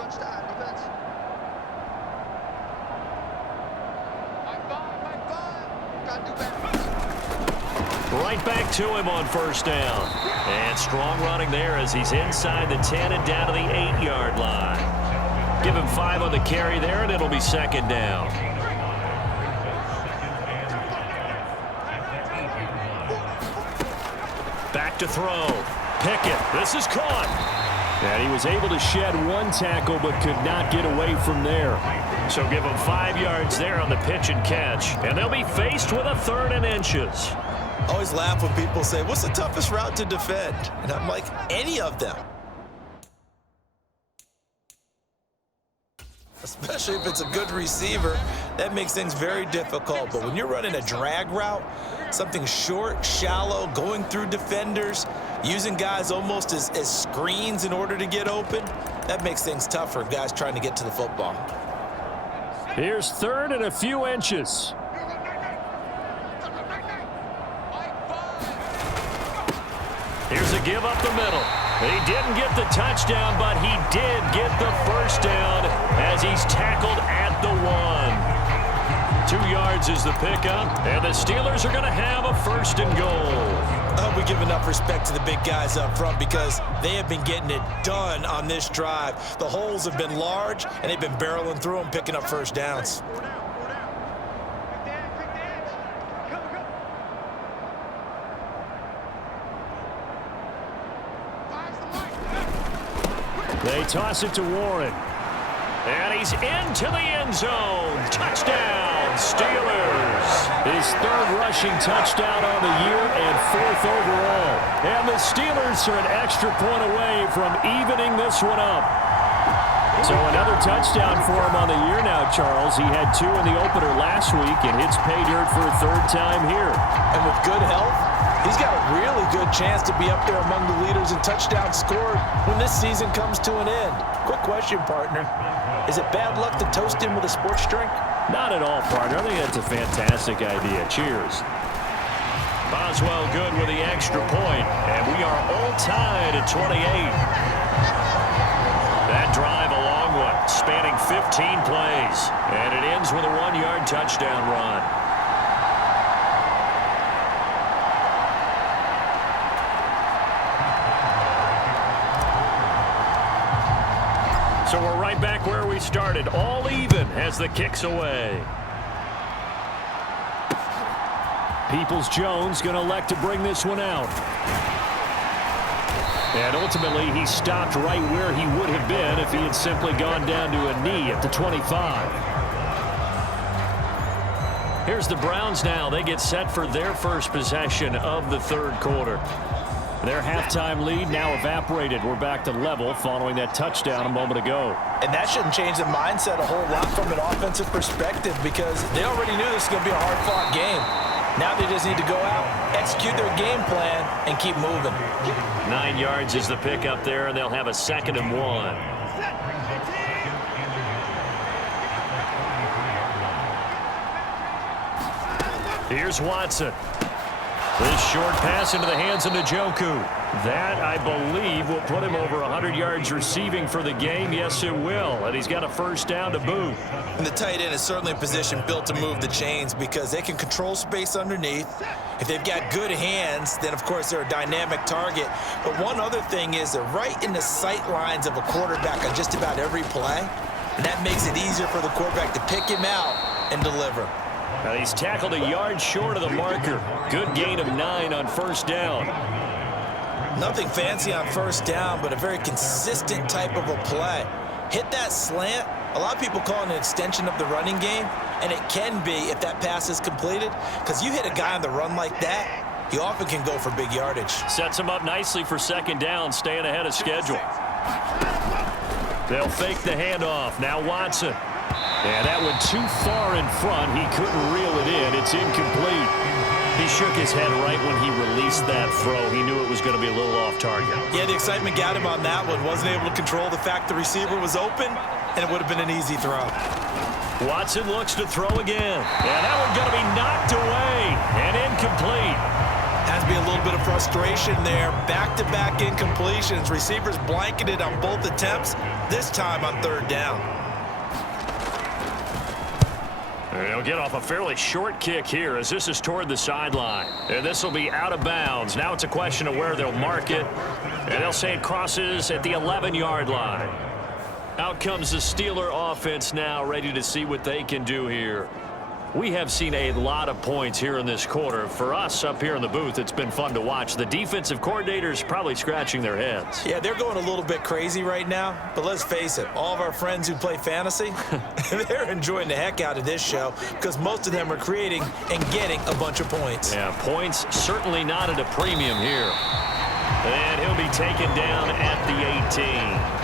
Right back to him on 1st down. And strong running there as he's inside the 10 and down to the 8-yard line. Give him 5 on the carry there, and it'll be 2nd down. back to throw. Pickett, this is caught. And he was able to shed one tackle but could not get away from there. So give him 5 yards there on the pitch and catch. And they'll be faced with a 3rd and inches. I always laugh when people say, what's the toughest route to defend? And I'm like, any of them. Especially if it's a good receiver, that makes things very difficult. But when you're running a drag route, something short, shallow, going through defenders, using guys almost as screens in order to get open, that makes things tough for guys trying to get to the football. Here's 3rd and a few inches. Here's a give up the middle. He didn't get the touchdown, but he did get the first down as he's tackled at the 1. 2 yards is the pickup, and the Steelers are going to have a 1st and goal. I hope we give enough respect to the big guys up front because they have been getting it done on this drive. The holes have been large, and they've been barreling through them, picking up first downs. They toss it to Warren. And he's into the end zone. Touchdown, Steelers. His 3rd rushing touchdown on the year and 4th overall. And the Steelers are an extra point away from evening this one up. So another touchdown for him on the year now, Charles. He had 2 in the opener last week and hits pay dirt for a 3rd time here. And with good health, he's got a really good chance to be up there among the leaders in touchdowns scored when this season comes to an end. Quick question, partner. Is it bad luck to toast him with a sports drink? Not at all, partner. I think that's a fantastic idea. Cheers. Boswell good with the extra point, and we are all tied at 28. That drive a long one, spanning 15 plays, and it ends with a 1-yard touchdown run. So we're right back where we started, all even as the kick's away. Peoples-Jones going to elect to bring this one out. And ultimately, he stopped right where he would have been if he had simply gone down to a knee at the 25. Here's the Browns now. They get set for their first possession of the 3rd quarter. Their halftime lead now evaporated. We're back to level following that touchdown a moment ago. And that shouldn't change the mindset a whole lot from an offensive perspective because they already knew this was going to be a hard-fought game. Now they just need to go out, execute their game plan, and keep moving. 9 yards is the pickup there, and they'll have a 2nd and 1. Here's Watson. This short pass into the hands of Njoku. That, I believe, will put him over 100 yards receiving for the game. Yes, it will. And he's got a 1st down to boot. And the tight end is certainly a position built to move the chains because they can control space underneath. If they've got good hands, then, of course, they're a dynamic target. But one other thing is they're right in the sight lines of a quarterback on just about every play. And that makes it easier for the quarterback to pick him out and deliver. And he's tackled a yard short of the marker. Good gain of 9 on 1st down. Nothing fancy on 1st down, but a very consistent type of a play. Hit that slant. A lot of people call it an extension of the running game, and it can be if that pass is completed, because you hit a guy on the run like that, he often can go for big yardage. Sets him up nicely for 2nd down, staying ahead of schedule. They'll fake the handoff. Now Watson. And that went too far in front. He couldn't reel it in. It's incomplete. He shook his head right when he released that throw. He knew it was going to be a little off target. Yeah, the excitement got him on that one. Wasn't able to control the fact the receiver was open, and it would have been an easy throw. Watson looks to throw again. And that one's going to be knocked away and incomplete. Has to be a little bit of frustration there. Back-to-back incompletions. Receivers blanketed on both attempts, this time on 3rd down. They'll get off a fairly short kick here as this is toward the sideline. And this will be out of bounds. Now it's a question of where they'll mark it. And they'll say it crosses at the 11-yard line. Out comes the Steeler offense now, ready to see what they can do here. We have seen a lot of points here in this quarter. For us up here in the booth, it's been fun to watch. The defensive coordinators probably scratching their heads. Yeah, they're going a little bit crazy right now, but let's face it, all of our friends who play fantasy, they're enjoying the heck out of this show because most of them are creating and getting a bunch of points. Yeah, points certainly not at a premium here. And he'll be taken down at the 18.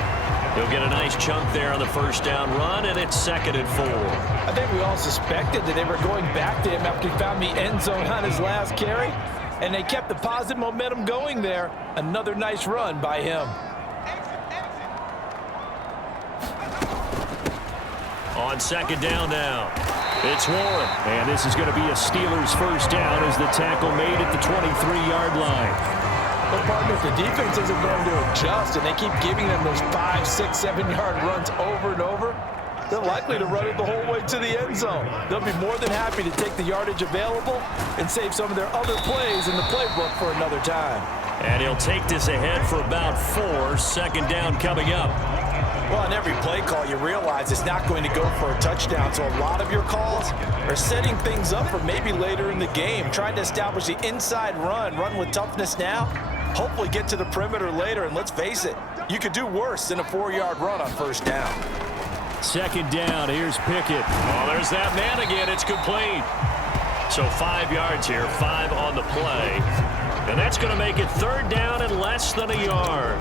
He'll get a nice chunk there on the first down run, and it's 2nd and 4. I think we all suspected that they were going back to him after he found the end zone on his last carry, and they kept the positive momentum going there. Another nice run by him. On 2nd down now, it's Warren. And this is going to be a Steelers first down as the tackle made at the 23-yard line. But, partner, if the defense isn't going to adjust and they keep giving them those 5, 6, 7-yard runs over and over, they're likely to run it the whole way to the end zone. They'll be more than happy to take the yardage available and save some of their other plays in the playbook for another time. And he'll take this ahead for about 4. 2nd down coming up. Well, on every play call, you realize it's not going to go for a touchdown, so a lot of your calls are setting things up for maybe later in the game, trying to establish the inside run with toughness now, hopefully get to the perimeter later, and let's face it, you could do worse than a 4-yard run on first down. 2nd down, here's Pickett. Oh, there's that man again. It's complete. So 5 yards here, 5 on the play. And that's going to make it 3rd down and less than a yard.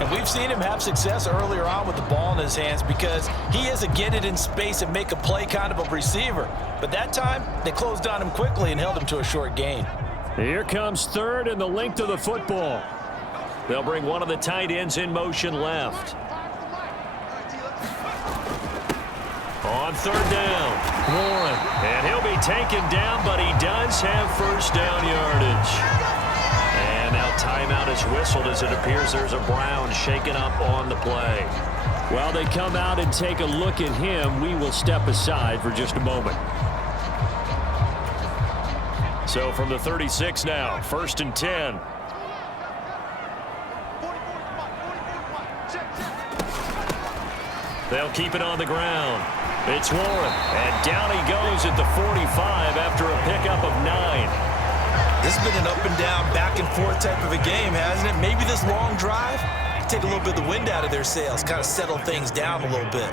And we've seen him have success earlier on with the ball in his hands because he is a get it in space and make a play kind of a receiver. But that time, they closed on him quickly and held him to a short gain. Here comes 3rd and the length of the football. They'll bring one of the tight ends in motion left. On 3rd down, Warren. And he'll be taken down, but he does have first down yardage. And now timeout is whistled as it appears there's a Brown shaken up on the play. While they come out and take a look at him, we will step aside for just a moment. So from the 36 now, 1st and 10. They'll keep it on the ground. It's Warren, and down he goes at the 45 after a pickup of 9. This has been an up and down, back and forth type of a game, hasn't it? Maybe this long drive, take a little bit of the wind out of their sails, kind of settle things down a little bit.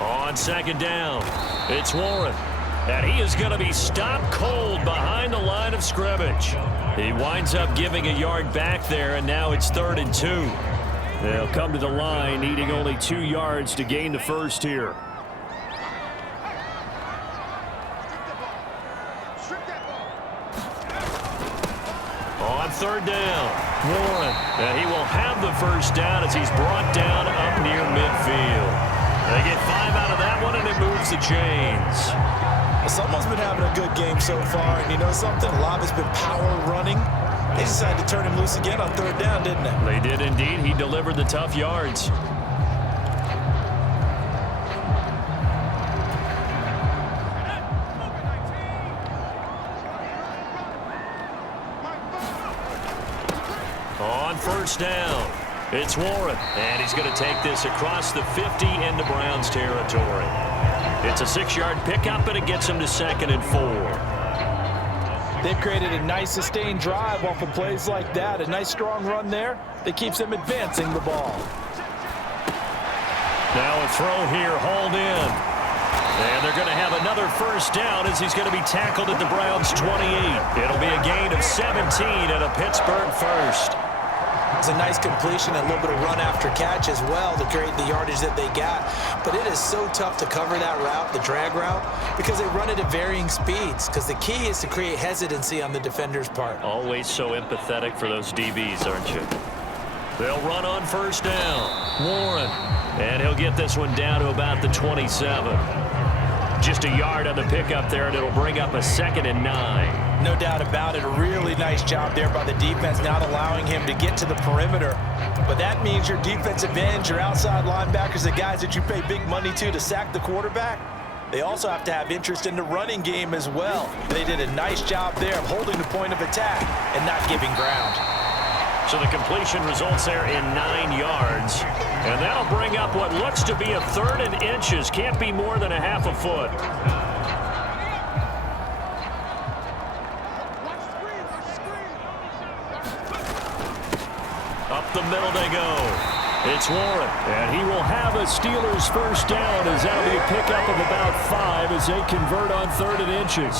On 2nd down, it's Warren. And he is going to be stopped cold behind the line of scrimmage. He winds up giving a yard back there, and now it's 3rd and 2. They'll come to the line, needing only 2 yards to gain the first here. On 3rd down, Warren. And he will have the first down as he's brought down up near midfield. They get 5 out of that one, and it moves the chains. Well, someone's been having a good game so far, and you know something? A lot of it's been power running. They decided to turn him loose again on 3rd down, didn't they? They did indeed. He delivered the tough yards. On 1st down, it's Warren, and he's going to take this across the 50 into Browns territory. It's a 6-yard pickup, and it gets him to 2nd and 4. They've created a nice sustained drive off of plays like that. A nice strong run there that keeps them advancing the ball. Now a throw here, hauled in. And they're going to have another first down as he's going to be tackled at the Browns' 28. It'll be a gain of 17 and a Pittsburgh first. It's a nice completion and a little bit of run after catch as well to create the yardage that they got. But it is so tough to cover that route, the drag route, because they run it at varying speeds. Because the key is to create hesitancy on the defender's part. Always so empathetic for those DBs, aren't you? They'll run on first down. Warren. And he'll get this one down to about the 27. Just a yard on the pickup there, and it'll bring up a 2nd and 9. No doubt about it. A really nice job there by the defense, not allowing him to get to the perimeter. But that means your defensive ends, your outside linebackers, the guys that you pay big money to sack the quarterback, they also have to have interest in the running game as well. They did a nice job there of holding the point of attack and not giving ground. So the completion results there in 9 yards. And that'll bring up what looks to be a 3rd and inches. Can't be more than a half a foot. Up the middle they go. It's Warren. And he will have a Steelers first down as that'll be a pickup of about 5 as they convert on 3rd and inches.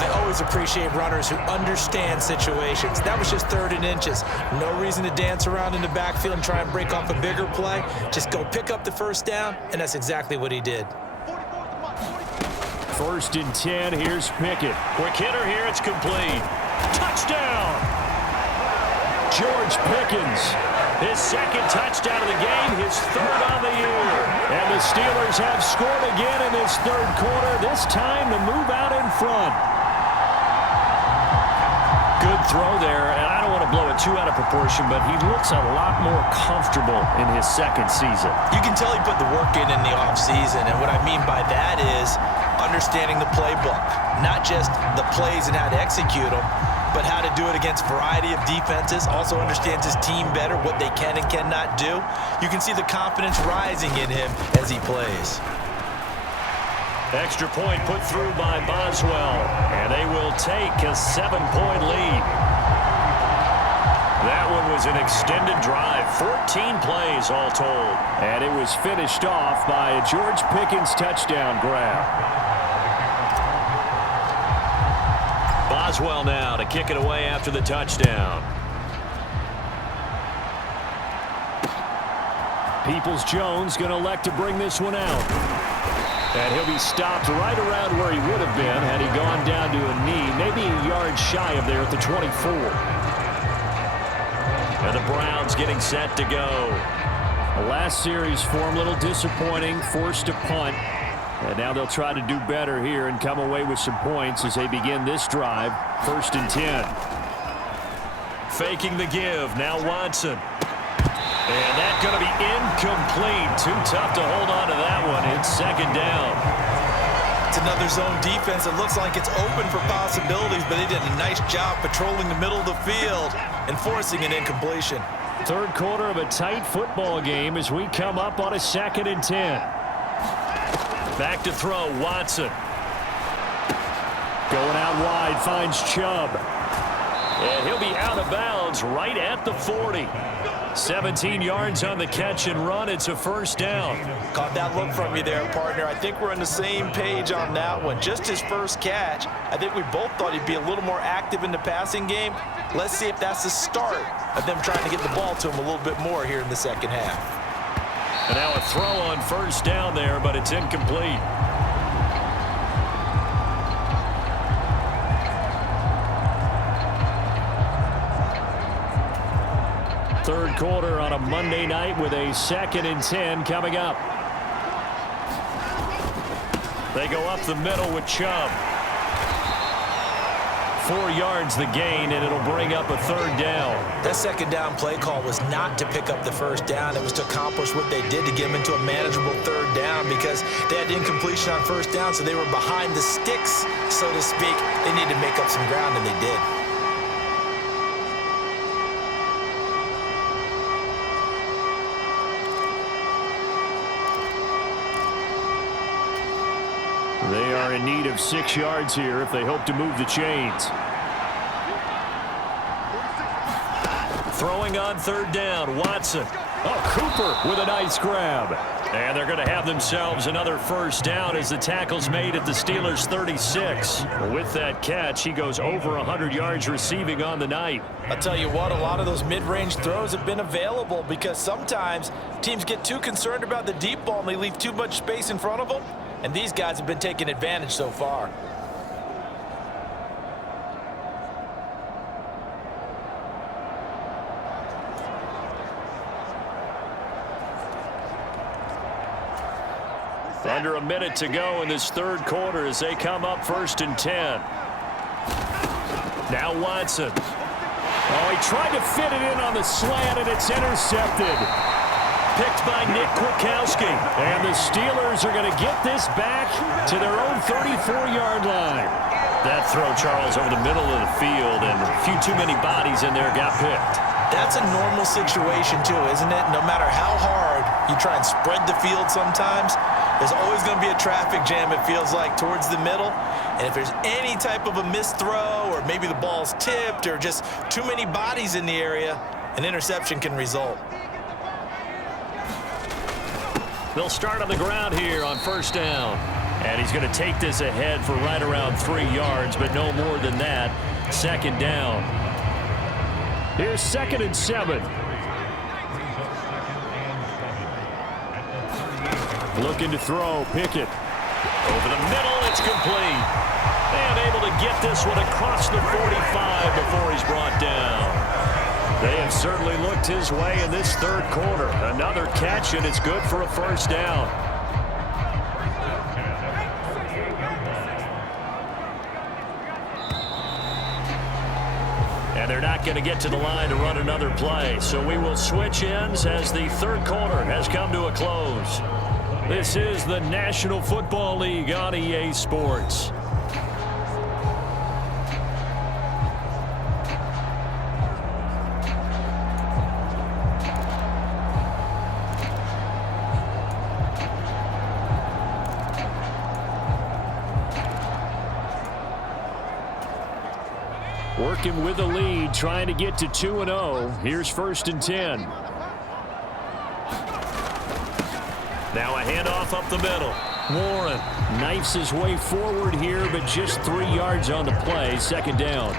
I always appreciate runners who understand situations. That was just 3rd and inches. No reason to dance around in the backfield and try and break off a bigger play. Just go pick up the first down, and that's exactly what he did. 1st and 10. Here's Pickett. Quick hitter here. It's complete. Touchdown! George Pickens. His 2nd touchdown of the game, his 3rd on the year. And the Steelers have scored again in this 3rd quarter, this time to move out in front. Good throw there, and I don't want to blow it too out of proportion, but he looks a lot more comfortable in his 2nd season. You can tell he put the work in the offseason, and what I mean by that is understanding the playbook. Not just the plays and how to execute them, but how to do it against a variety of defenses. Also understands his team better, what they can and cannot do. You can see the confidence rising in him as he plays. Extra point put through by Boswell, and they will take a 7-point lead. That one was an extended drive, 14 plays all told. And it was finished off by a George Pickens touchdown grab. Boswell now to kick it away after the touchdown. Peoples-Jones going to elect to bring this one out. And he'll be stopped right around where he would have been had he gone down to a knee, maybe a yard shy of there at the 24. And the Browns getting set to go. The last series for him, a little disappointing, forced to punt. And now they'll try to do better here and come away with some points as they begin this drive, 1st and 10. Faking the give, now Watson. And that's going to be incomplete. Too tough to hold on to that one. It's 2nd down. It's another zone defense. It looks like it's open for possibilities, but they did a nice job patrolling the middle of the field and forcing an incompletion. 3rd quarter of a tight football game as we come up on a 2nd and 10. Back to throw, Watson. Going out wide, finds Chubb. And he'll be out of bounds right at the 40. 17 yards on the catch and run. It's a 1st down. Caught that look from you there, partner. I think we're on the same page on that one. Just his first catch. I think we both thought he'd be a little more active in the passing game. Let's see if that's the start of them trying to get the ball to him a little bit more here in the 2nd half. And now a throw on 1st down there, but it's incomplete. Third quarter on a Monday night with a 2nd and 10 coming up. They go up the middle with Chubb. 4 yards the gain, and it'll bring up a 3rd down. That 2nd down play call was not to pick up the 1st down. It was to accomplish what they did to get them into a manageable 3rd down because they had incompletion on 1st down, so they were behind the sticks, so to speak. They needed to make up some ground, and they did. They are in need of 6 yards here if they hope to move the chains. Throwing on 3rd down, Watson. Oh, Cooper with a nice grab. And they're going to have themselves another 1st down as the tackle's made at the Steelers' 36. With that catch, he goes over 100 yards receiving on the night. I'll tell you what, a lot of those mid-range throws have been available because sometimes teams get too concerned about the deep ball and they leave too much space in front of them. And these guys have been taking advantage so far. Under a minute to go in this 3rd quarter as they come up 1st and 10. Now Watson. Oh, he tried to fit it in on the slant, and it's intercepted. Picked by Nick Kwiatkowski. And the Steelers are going to get this back to their own 34-yard line. That throw, Charles, over the middle of the field, and a few too many bodies in there got picked. That's a normal situation, too, isn't it? No matter how hard you try and spread the field sometimes, there's always going to be a traffic jam, it feels like, towards the middle. And if there's any type of a missed throw or maybe the ball's tipped or just too many bodies in the area, an interception can result. They'll start on the ground here on first down. And he's going to take this ahead for right around 3 yards, but no more than that. Second down. Here's 2nd and 7. Looking to throw. Pickett. Over the middle, it's complete. And able to get this one across the 45 before he's brought down. They have certainly looked his way in this third quarter. Another catch, and it's good for a first down. And they're not going to get to the line to run another play. So we will switch ends as the third quarter has come to a close. This is the National Football League on EA Sports. Working with the lead, trying to get to 2-0. Here's 1st and 10. Now a handoff up the middle. Warren knifes his way forward here, but just 3 yards on the play. Second down.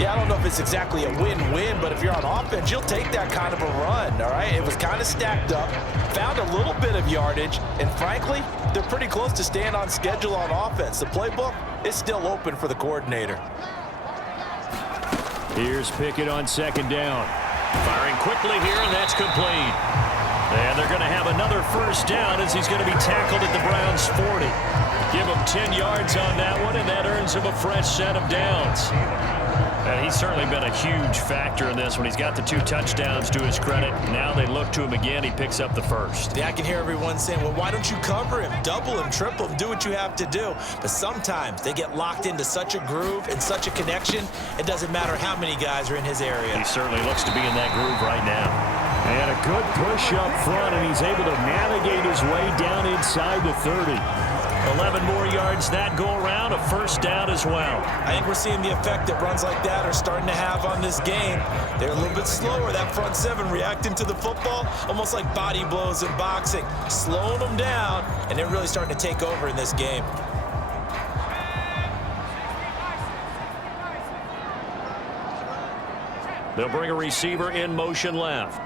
Yeah, I don't know if it's exactly a win-win, but if you're on offense, you'll take that kind of a run, all right? It was kind of stacked up, found a little bit of yardage, and frankly, they're pretty close to staying on schedule on offense. The playbook is still open for the coordinator. Here's Pickett on second down. Firing quickly here, and that's complete. And they're going to have another first down as he's going to be tackled at the Browns' 40. Give him 10 yards on that one, and that earns him a fresh set of downs. And he's certainly been a huge factor in this when he's got the 2 touchdowns to his credit. Now they look to him again. He picks up the first. Yeah, I can hear everyone saying, well, why don't you cover him, double him, triple him, do what you have to do. But sometimes they get locked into such a groove and such a connection, it doesn't matter how many guys are in his area. He certainly looks to be in that groove right now. And a good push up front, and he's able to navigate his way down inside the 30. 11 more yards that go around, a first down as well. I think we're seeing the effect that runs like that are starting to have on this game. They're a little bit slower, that front 7 reacting to the football, almost like body blows in boxing, slowing them down, and they're really starting to take over in this game. They'll bring a receiver in motion left.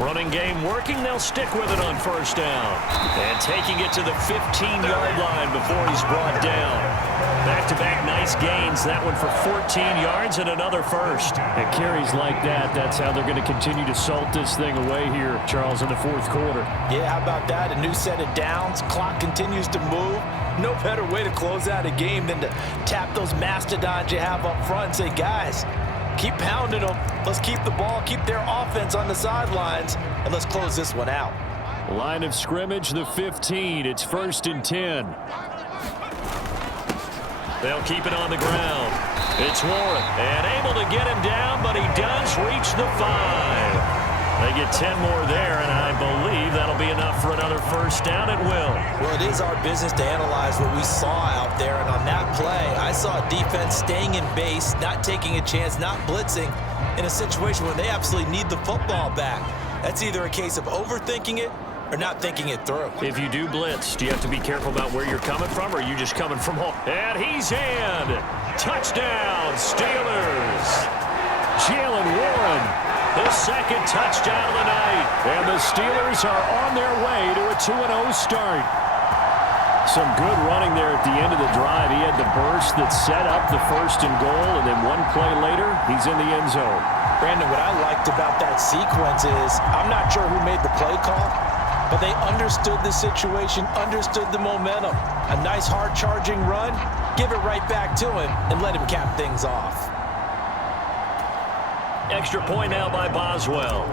Running game working. They'll stick with it on first down. And taking it to the 15-yard line before he's brought down. Back-to-back nice gains. That one for 14 yards and another first. It carries like that. That's how they're going to continue to salt this thing away here, Charles, in the fourth quarter. Yeah, how about that? A new set of downs. Clock continues to move. No better way to close out a game than to tap those mastodons you have up front and say, guys, keep pounding them. Let's keep the ball, keep their offense on the sidelines, and let's close this one out. Line of scrimmage, the 15. It's 1st and 10. They'll keep it on the ground. It's Warren, and able to get him down, but he does reach the 5. They get 10 more there, and I believe that'll be enough for another first down at will. Well, it is our business to analyze what we saw out there, and on that play, I saw a defense staying in base, not taking a chance, not blitzing, in a situation where they absolutely need the football back. That's either a case of overthinking it or not thinking it through. If you do blitz, do you have to be careful about where you're coming from, or are you just coming from home? And he's in. Touchdown, Steelers. Jalen Warren, his second touchdown of the night. and the Steelers are on their way to a 2-0 start. Some good running there at the end of the drive. He had the burst that set up the 1st and goal, and then one play later, he's in the end zone. Brandon, what I liked about that sequence is I'm not sure who made the play call, but they understood the situation, understood the momentum. A nice hard-charging run, give it right back to him, and let him cap things off. Extra point now by Boswell.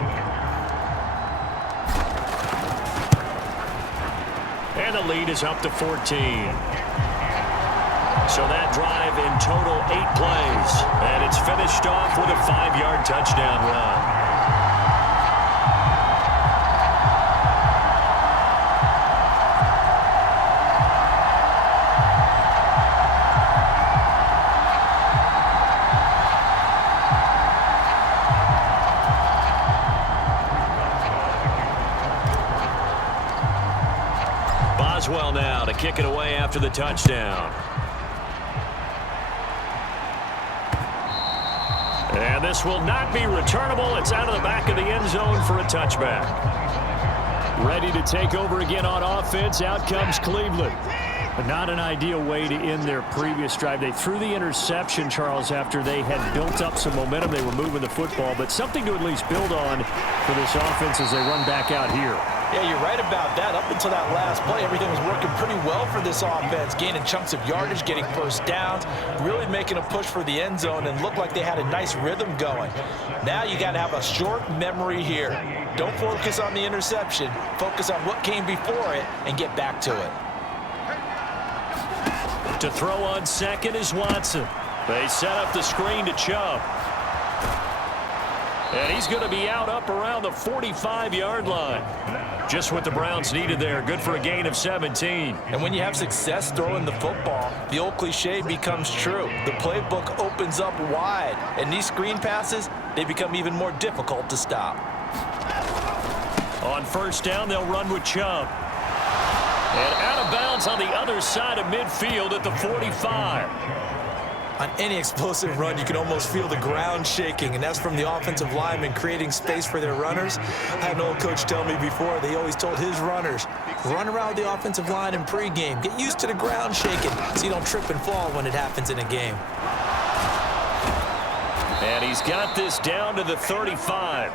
And the lead is up to 14. So that drive in total 8 plays. And it's finished off with a 5-yard touchdown run. Boswell now to kick it away after the touchdown. And this will not be returnable. It's out of the back of the end zone for a touchback. Ready to take over again on offense. Out comes Cleveland. But not an ideal way to end their previous drive. They threw the interception, Charles, after they had built up some momentum. They were moving the football, but something to at least build on for this offense as they run back out here. Yeah, you're right about that. Up until that last play, everything was working pretty well for this offense, gaining chunks of yardage, getting first downs, really making a push for the end zone, and looked like they had a nice rhythm going. Now you got to have a short memory here. Don't focus on the interception. Focus on what came before it and get back to it. To throw on second is Watson. They set up the screen to Chubb. And he's going to be out up around the 45-yard line. Just what the Browns needed there. Good for a gain of 17. And when you have success throwing the football, the old cliche becomes true. The playbook opens up wide. And these screen passes, they become even more difficult to stop. On first down, they'll run with Chubb. And out of bounds on the other side of midfield at the 45. On any explosive run, you can almost feel the ground shaking, and that's from the offensive linemen creating space for their runners. I had an old coach tell me before, they always told his runners, run around the offensive line in pregame. Get used to the ground shaking so you don't trip and fall when it happens in a game. And he's got this down to the 35.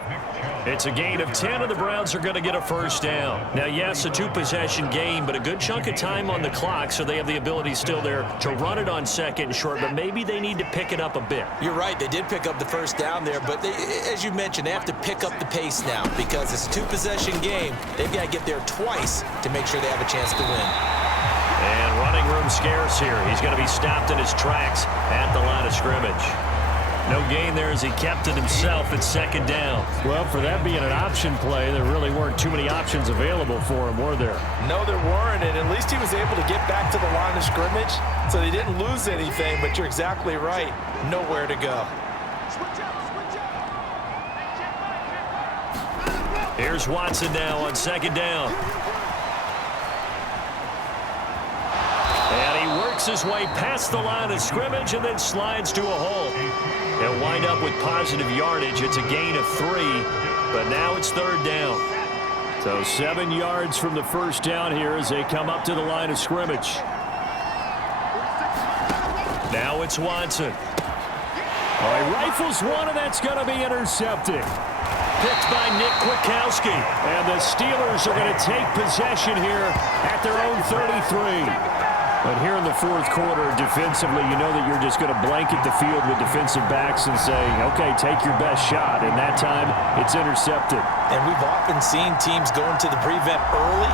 It's a gain of 10, and the Browns are going to get a first down. Now, yes, a 2-possession game, but a good chunk of time on the clock, so they have the ability still there to run it on second and short, but maybe they need to pick it up a bit. You're right. They did pick up the first down there, but as you mentioned, they have to pick up the pace now because it's a 2-possession game. They've got to get there twice to make sure they have a chance to win. And running room scarce here. He's going to be stopped in his tracks at the line of scrimmage. No gain there as he kept it himself at second down. Well, for that being an option play, there really weren't too many options available for him, were there? No, there weren't, and at least he was able to get back to the line of scrimmage, so they didn't lose anything, but you're exactly right. Nowhere to go. Here's Watson now on second down. And he works his way past the line of scrimmage and then slides to a hole. He'll wind up with positive yardage. It's a gain of 3, but now it's third down. So 7 yards from the first down here as they come up to the line of scrimmage. Now it's Watson. All right, rifles one, and that's going to be intercepted. Picked by Nick Kwiatkowski. And the Steelers are going to take possession here at their own 33. But here in the fourth quarter, defensively, you know that you're just going to blanket the field with defensive backs and say, okay, take your best shot. And that time, it's intercepted. And we've often seen teams go into the prevent early,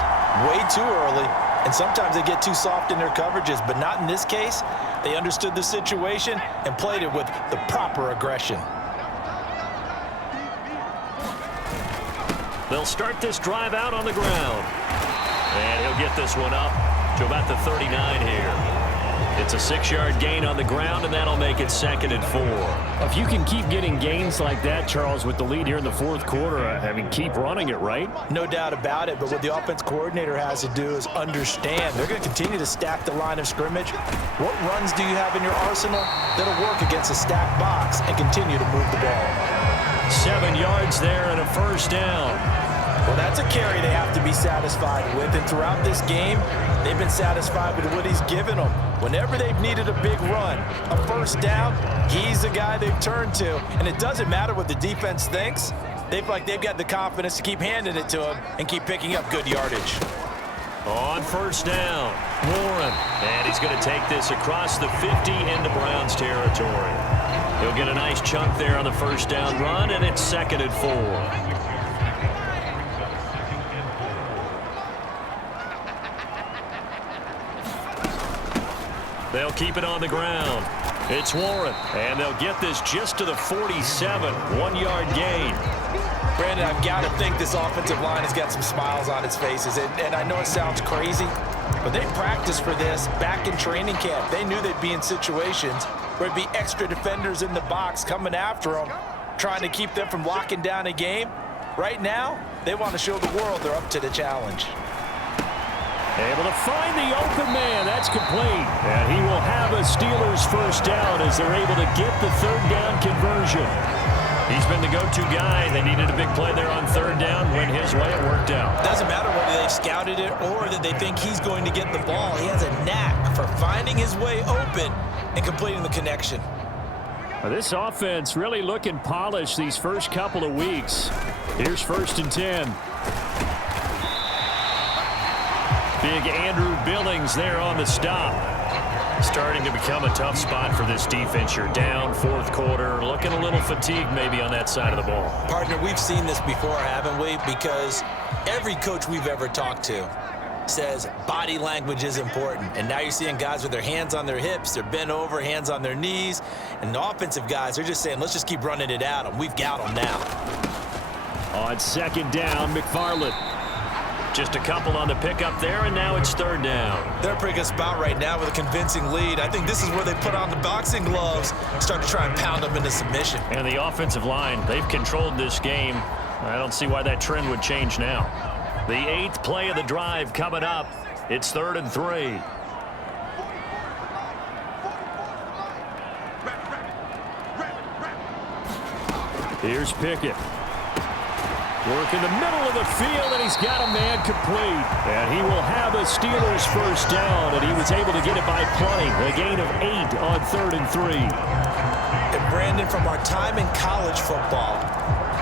way too early, and sometimes they get too soft in their coverages, but not in this case. They understood the situation and played it with the proper aggression. They'll start this drive out on the ground. And he'll get this one up to about the 39 here. It's a 6-yard gain on the ground, and that'll make it 2nd and 4. If you can keep getting gains like that, Charles, with the lead here in the fourth quarter, I mean, keep running it, right? No doubt about it, but what the offense coordinator has to do is understand they're going to continue to stack the line of scrimmage. What runs do you have in your arsenal that'll work against a stacked box and continue to move the ball? 7 yards there and a first down. Well, that's a carry they have to be satisfied with, and throughout this game, they've been satisfied with what he's given them. Whenever they've needed a big run, a first down, he's the guy they've turned to, and it doesn't matter what the defense thinks. They've got the confidence to keep handing it to him and keep picking up good yardage. On first down, Warren, and he's going to take this across the 50 into Browns territory. He'll get a nice chunk there on the first down run, and it's 2nd and 4. They'll keep it on the ground. It's Warren, and they'll get this just to the 47, 1-yard gain. Brandon, I've got to think this offensive line has got some smiles on its faces. And I know it sounds crazy, but they practiced for this back in training camp. They knew they'd be in situations where there'd be extra defenders in the box coming after them, trying to keep them from locking down a game. Right now, they want to show the world they're up to the challenge. Able to find the open man. That's complete. And he will have a Steelers first down as they're able to get the third down conversion. He's been the go-to guy. They needed a big play there on third down. Went his way. It worked out. Doesn't matter whether they've scouted it or that they think he's going to get the ball. He has a knack for finding his way open and completing the connection. This offense really looking polished these first couple of weeks. Here's 1st and 10. Big Andrew Billings there on the stop. Starting to become a tough spot for this defense. You're down, 4th quarter, looking a little fatigued maybe on that side of the ball. Partner, we've seen this before, haven't we? Because every coach we've ever talked to says body language is important. And now you're seeing guys with their hands on their hips, they're bent over, hands on their knees. And the offensive guys are just saying, let's just keep running it at them. We've got them now. On 2nd down, McFarland. Just a couple on the pickup there, and now it's 3rd down. They're a pretty good spot right now with a convincing lead. I think this is where they put on the boxing gloves, start to try and pound them into submission. And the offensive line, they've controlled this game. I don't see why that trend would change now. The 8th play of the drive coming up. It's 3rd and 3. Here's Pickett. Work in the middle of the field, and he's got a man complete. And he will have a Steelers first down, and he was able to get it by plenty. A gain of 8 on 3rd and 3. And Brandon, from our time in college football,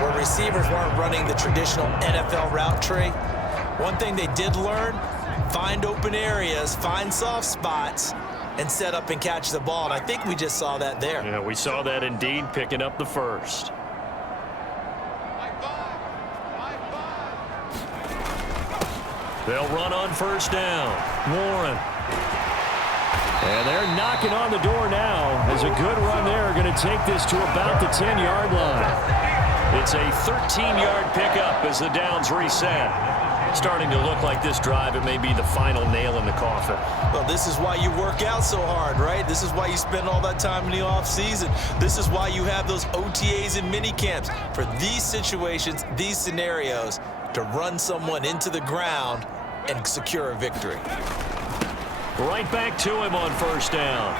where receivers weren't running the traditional NFL route tree, one thing they did learn, find open areas, find soft spots, and set up and catch the ball. And I think we just saw that there. Yeah, we saw that indeed, picking up the first. They'll run on 1st down. Warren. And they're knocking on the door now as a good run there. Going to take this to about the 10-yard line. It's a 13-yard pickup as the downs reset. Starting to look like this drive, it may be the final nail in the coffin. Well, this is why you work out so hard, right? This is why you spend all that time in the offseason. This is why you have those OTAs and mini camps. For these situations, these scenarios, to run someone into the ground and secure a victory. Right back to him on 1st down.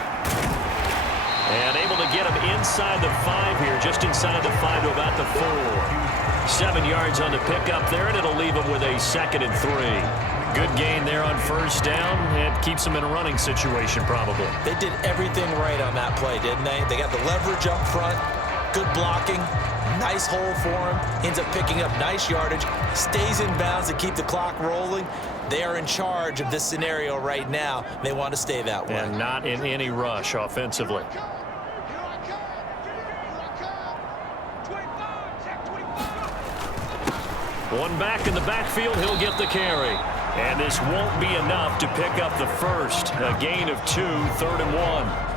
And able to get him inside the 5 here, just inside the 5 to about the 4. 7 yards on the pickup there, and it'll leave him with a 2nd and 3. Good gain there on 1st down. It keeps him in a running situation probably. They did everything right on that play, didn't they? They got the leverage up front, good blocking, nice hole for him, ends up picking up nice yardage, stays in bounds to keep the clock rolling. They are in charge of this scenario right now. They want to stay that way. And not in any rush offensively. One back in the backfield, he'll get the carry. And this won't be enough to pick up the first. A gain of 2, 3rd and 1.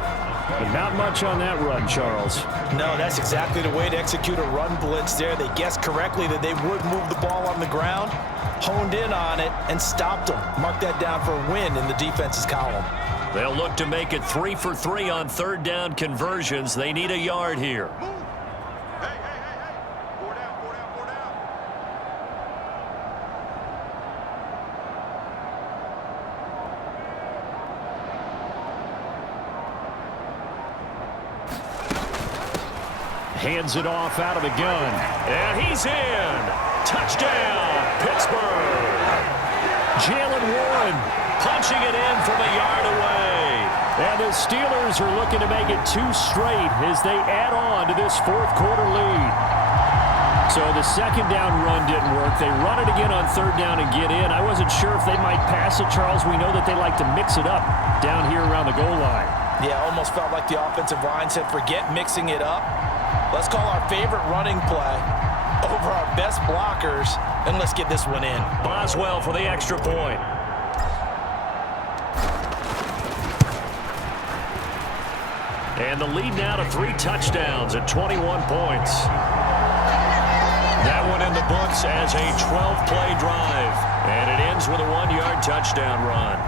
But not much on that run, Charles. No, that's exactly the way to execute a run blitz there. They guessed correctly that they would move the ball on the ground, honed in on it, and stopped them. Mark that down for a win in the defense's column. They'll look to make it 3 for 3 on 3rd down conversions. They need a yard here. Hands it off out of the gun. And he's in. Touchdown, Pittsburgh. Jalen Warren Punching it in from a yard away. And the Steelers are looking to make it 2 straight as they add on to this 4th quarter lead. So the 2nd down run didn't work. They run it again on 3rd down and get in. I wasn't sure if they might pass it, Charles. We know that they like to mix it up down here around the goal line. Yeah, almost felt like the offensive line said, forget mixing it up. Let's call our favorite running play over our best blockers, and let's get this one in. Boswell for the extra point. And the lead now to 3 touchdowns at 21 points. That one in the books as a 12-play drive. And it ends with a 1-yard touchdown run.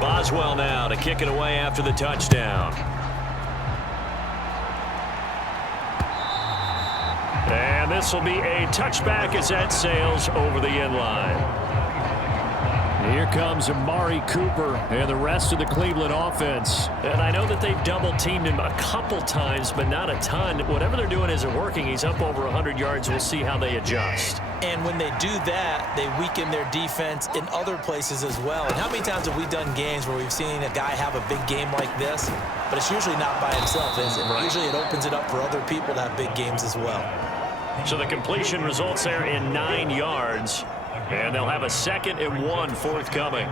Boswell now to kick it away after the touchdown. And this will be a touchback as that sails over the end line. Here comes Amari Cooper and the rest of the Cleveland offense. And I know that they've double-teamed him a couple times, but not a ton. Whatever they're doing isn't working. He's up over 100 yards. We'll see how they adjust. And when they do that, they weaken their defense in other places as well. And how many times have we done games where we've seen a guy have a big game like this? But it's usually not by himself, is it? Right. Usually it opens it up for other people to have big games as well. So the completion results there in 9 yards. And they'll have a 2nd and 1 forthcoming.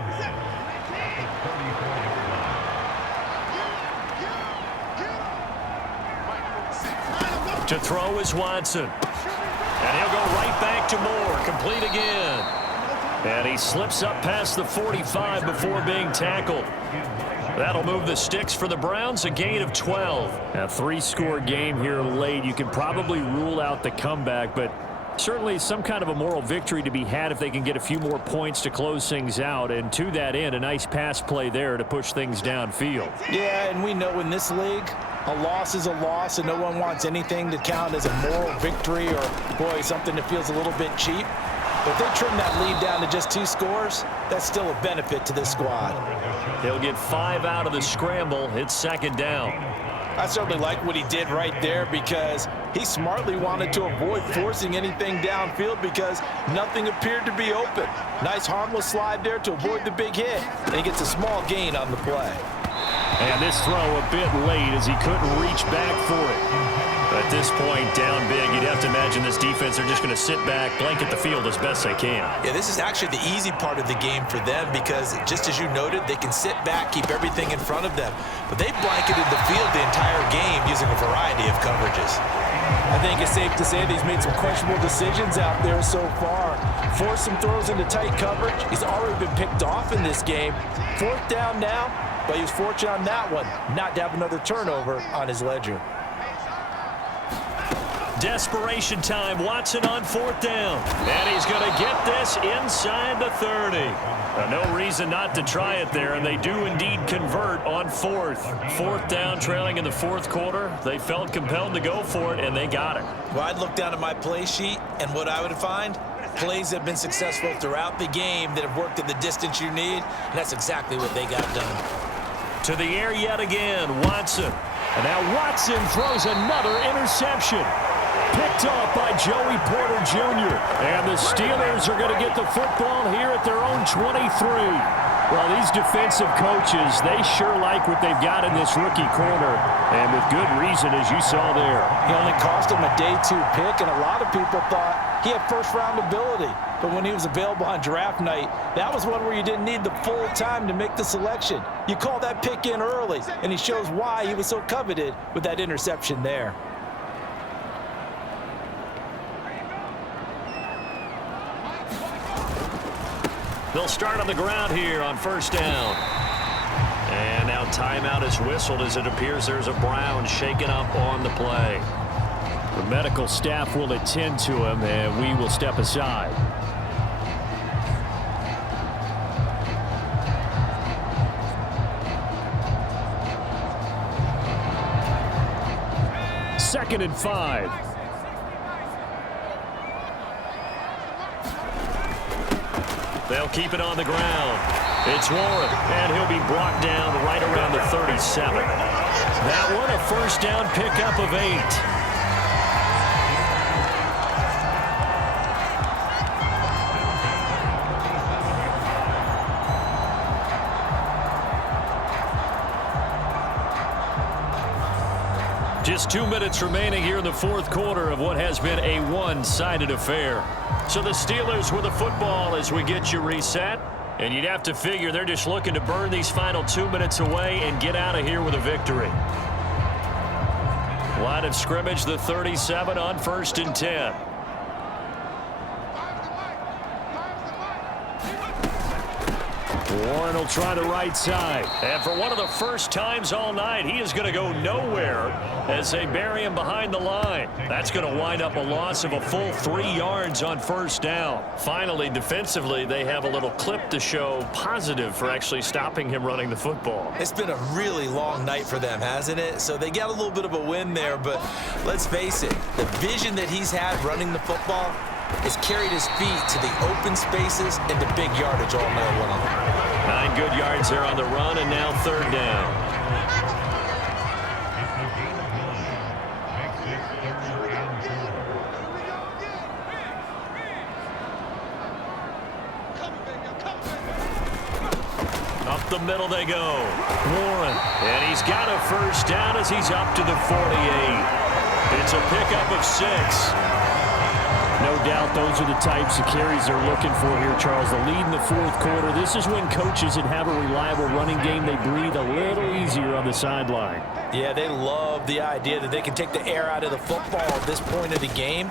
To throw is Watson. And he'll go right back to Moore. Complete again. And he slips up past the 45 before being tackled. That'll move the sticks for the Browns, a gain of 12. A 3-score game here late. You can probably rule out the comeback, but certainly some kind of a moral victory to be had if they can get a few more points to close things out. And to that end, a nice pass play there to push things downfield. Yeah, and we know in this league, a loss is a loss, and no one wants anything to count as a moral victory or, boy, something that feels a little bit cheap. But if they trim that lead down to just 2 scores, that's still a benefit to this squad. They'll get 5 out of the scramble. It's 2nd down. I certainly like what he did right there because he smartly wanted to avoid forcing anything downfield because nothing appeared to be open. Nice harmless slide there to avoid the big hit, and he gets a small gain on the play. And this throw a bit late as he couldn't reach back for it. At this point, down big, you'd have to imagine this defense, they're just going to sit back, blanket the field as best they can. Yeah, this is actually the easy part of the game for them because, just as you noted, they can sit back, keep everything in front of them. But they blanketed the field the entire game using a variety of coverages. I think it's safe to say that he's made some questionable decisions out there so far. Forced some throws into tight coverage. He's already been picked off in this game. 4th down now, but he was fortunate on that one not to have another turnover on his ledger. Desperation time. Watson on 4th down. And he's going to get this inside the 30. No reason not to try it there, and they do indeed convert on 4th. 4th down, trailing in the 4th quarter. They felt compelled to go for it, and they got it. Well, I'd look down at my play sheet, and what I would find, plays that have been successful throughout the game that have worked at the distance you need, and that's exactly what they got done. To the air yet again, Watson. And now Watson throws another interception. Picked off by Joey Porter Jr. And the Steelers are going to get the football here at their own 23. Well, these defensive coaches, they sure like what they've got in this rookie corner. And with good reason, as you saw there. He only cost him a day 2 pick, and a lot of people thought he had first-round ability. But when he was available on draft night, that was one where you didn't need the full time to make the selection. You call that pick in early, and he shows why he was so coveted with that interception there. They'll start on the ground here on 1st down. And now timeout is whistled as it appears there's a Brown shaken up on the play. The medical staff will attend to him, and we will step aside. Second and 5. They'll keep it on the ground. It's Warren, and he'll be brought down right around the 37. That one a 1st down pickup of 8. Just 2 minutes remaining here in the 4th quarter of what has been a one-sided affair. So the Steelers with the football as we get you reset. And you'd have to figure they're just looking to burn these final 2 minutes away and get out of here with a victory. Line of scrimmage, the 37 on 1st and 10. Warren will try the right side. And for one of the first times all night, he is going to go nowhere as they bury him behind the line. That's going to wind up a loss of a full 3 yards on first down. Finally, defensively, they have a little clip to show positive for actually stopping him running the football. It's been a really long night for them, hasn't it? So they got a little bit of a win there, but let's face it, the vision that he's had running the football has carried his feet to the open spaces and to big yardage all night long. 9 good yards there on the run, and now third down. Up the middle they go. Warren, and he's got a first down as he's up to the 48. It's a pickup of 6. No doubt those are the types of carries they're looking for here, Charles. The lead in the fourth quarter. This is when coaches that have a reliable running game, they breathe a little easier on the sideline. Yeah, they love the idea that they can take the air out of the football at this point of the game.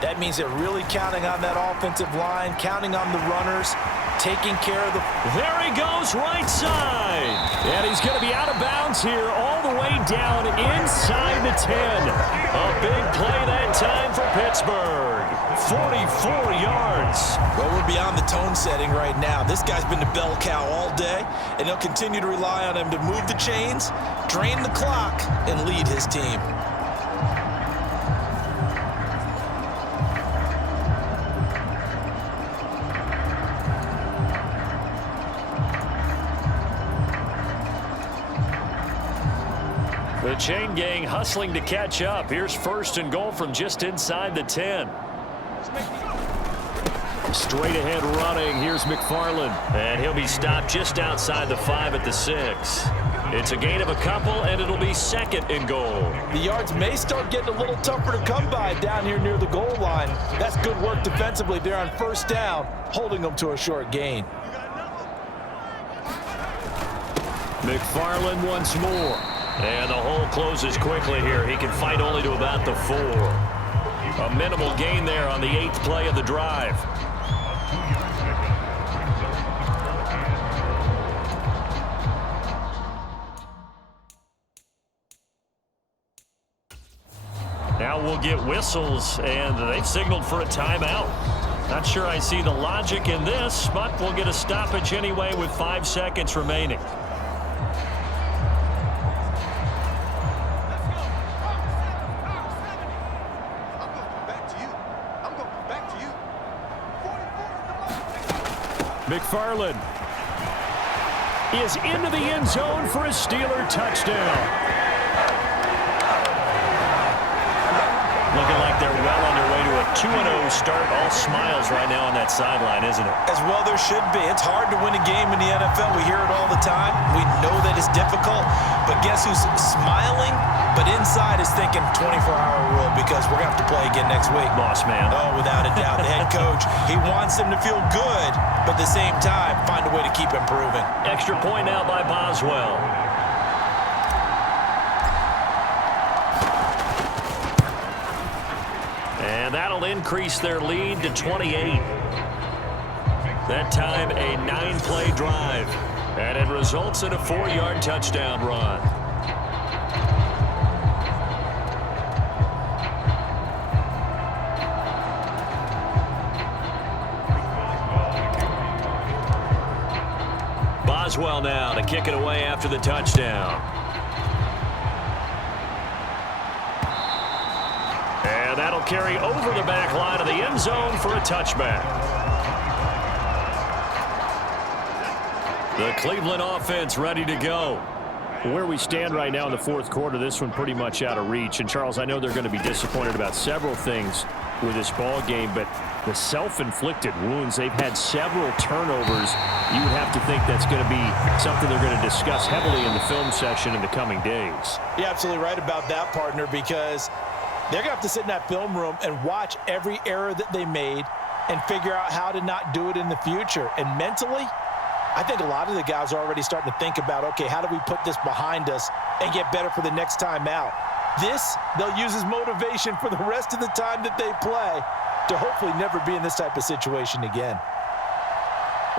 That means they're really counting on that offensive line, counting on the runners, taking care of the... There he goes, right side. And he's going to be out of bounds here all the way down inside the 10. A big play that time for Pittsburgh. 44 yards. Well, we're beyond the tone setting right now. This guy's been the bell cow all day, and they'll continue to rely on him to move the chains, drain the clock, and lead his team. The chain gang hustling to catch up. Here's first and goal from just inside the 10. Straight ahead running. Here's McFarland. And he'll be stopped just outside the 5 at the 6. It's a gain of a couple, and it'll be second and goal. The yards may start getting a little tougher to come by down here near the goal line. That's good work defensively there on first down, holding them to a short gain. McFarland once more. And the hole closes quickly here. He can fight only to about the 4. A minimal gain there on the 8th play of the drive. Now we'll get whistles, and they've signaled for a timeout. Not sure I see the logic in this, but we'll get a stoppage anyway with 5 seconds remaining. McFarland is into the end zone for a Steeler touchdown. Looking like they're well on their way to a 2-0 start. All smiles right now on that sideline, isn't it? As well there should be. It's hard to win a game in the NFL. We hear it all the time. We know that it's difficult. But guess who's smiling? But inside is thinking 24-hour rule because we're going to have to play again next week. Boss man. Oh, without a doubt. The head coach, he wants them to feel good, but at the same time, find a way to keep improving. Extra point now by Boswell. And that'll increase their lead to 28. That time, a 9-play drive. And it results in a 4-yard touchdown run. Boswell now to kick it away after the touchdown. And that'll carry over the back line of the end zone for a touchback. The Cleveland offense ready to go. Where we stand right now in the fourth quarter, this one pretty much out of reach. And, Charles, I know they're going to be disappointed about several things with this ball game, but the self-inflicted wounds, they've had several turnovers. You would have to think that's going to be something they're going to discuss heavily in the film session in the coming days. You're absolutely right about that, partner, because they're going to have to sit in that film room and watch every error that they made and figure out how to not do it in the future. And mentally, I think a lot of the guys are already starting to think about, okay, how do we put this behind us and get better for the next time out? This, they'll use as motivation for the rest of the time that they play to hopefully never be in this type of situation again.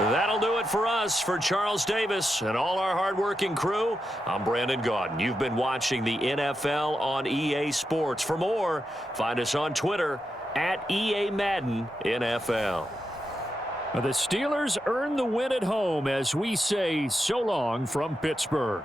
That'll do it for us. For Charles Davis and all our hardworking crew, I'm Brandon Gaudin. You've been watching the NFL on EA Sports. For more, find us on Twitter at EA Madden NFL. The Steelers earn the win at home as we say so long from Pittsburgh.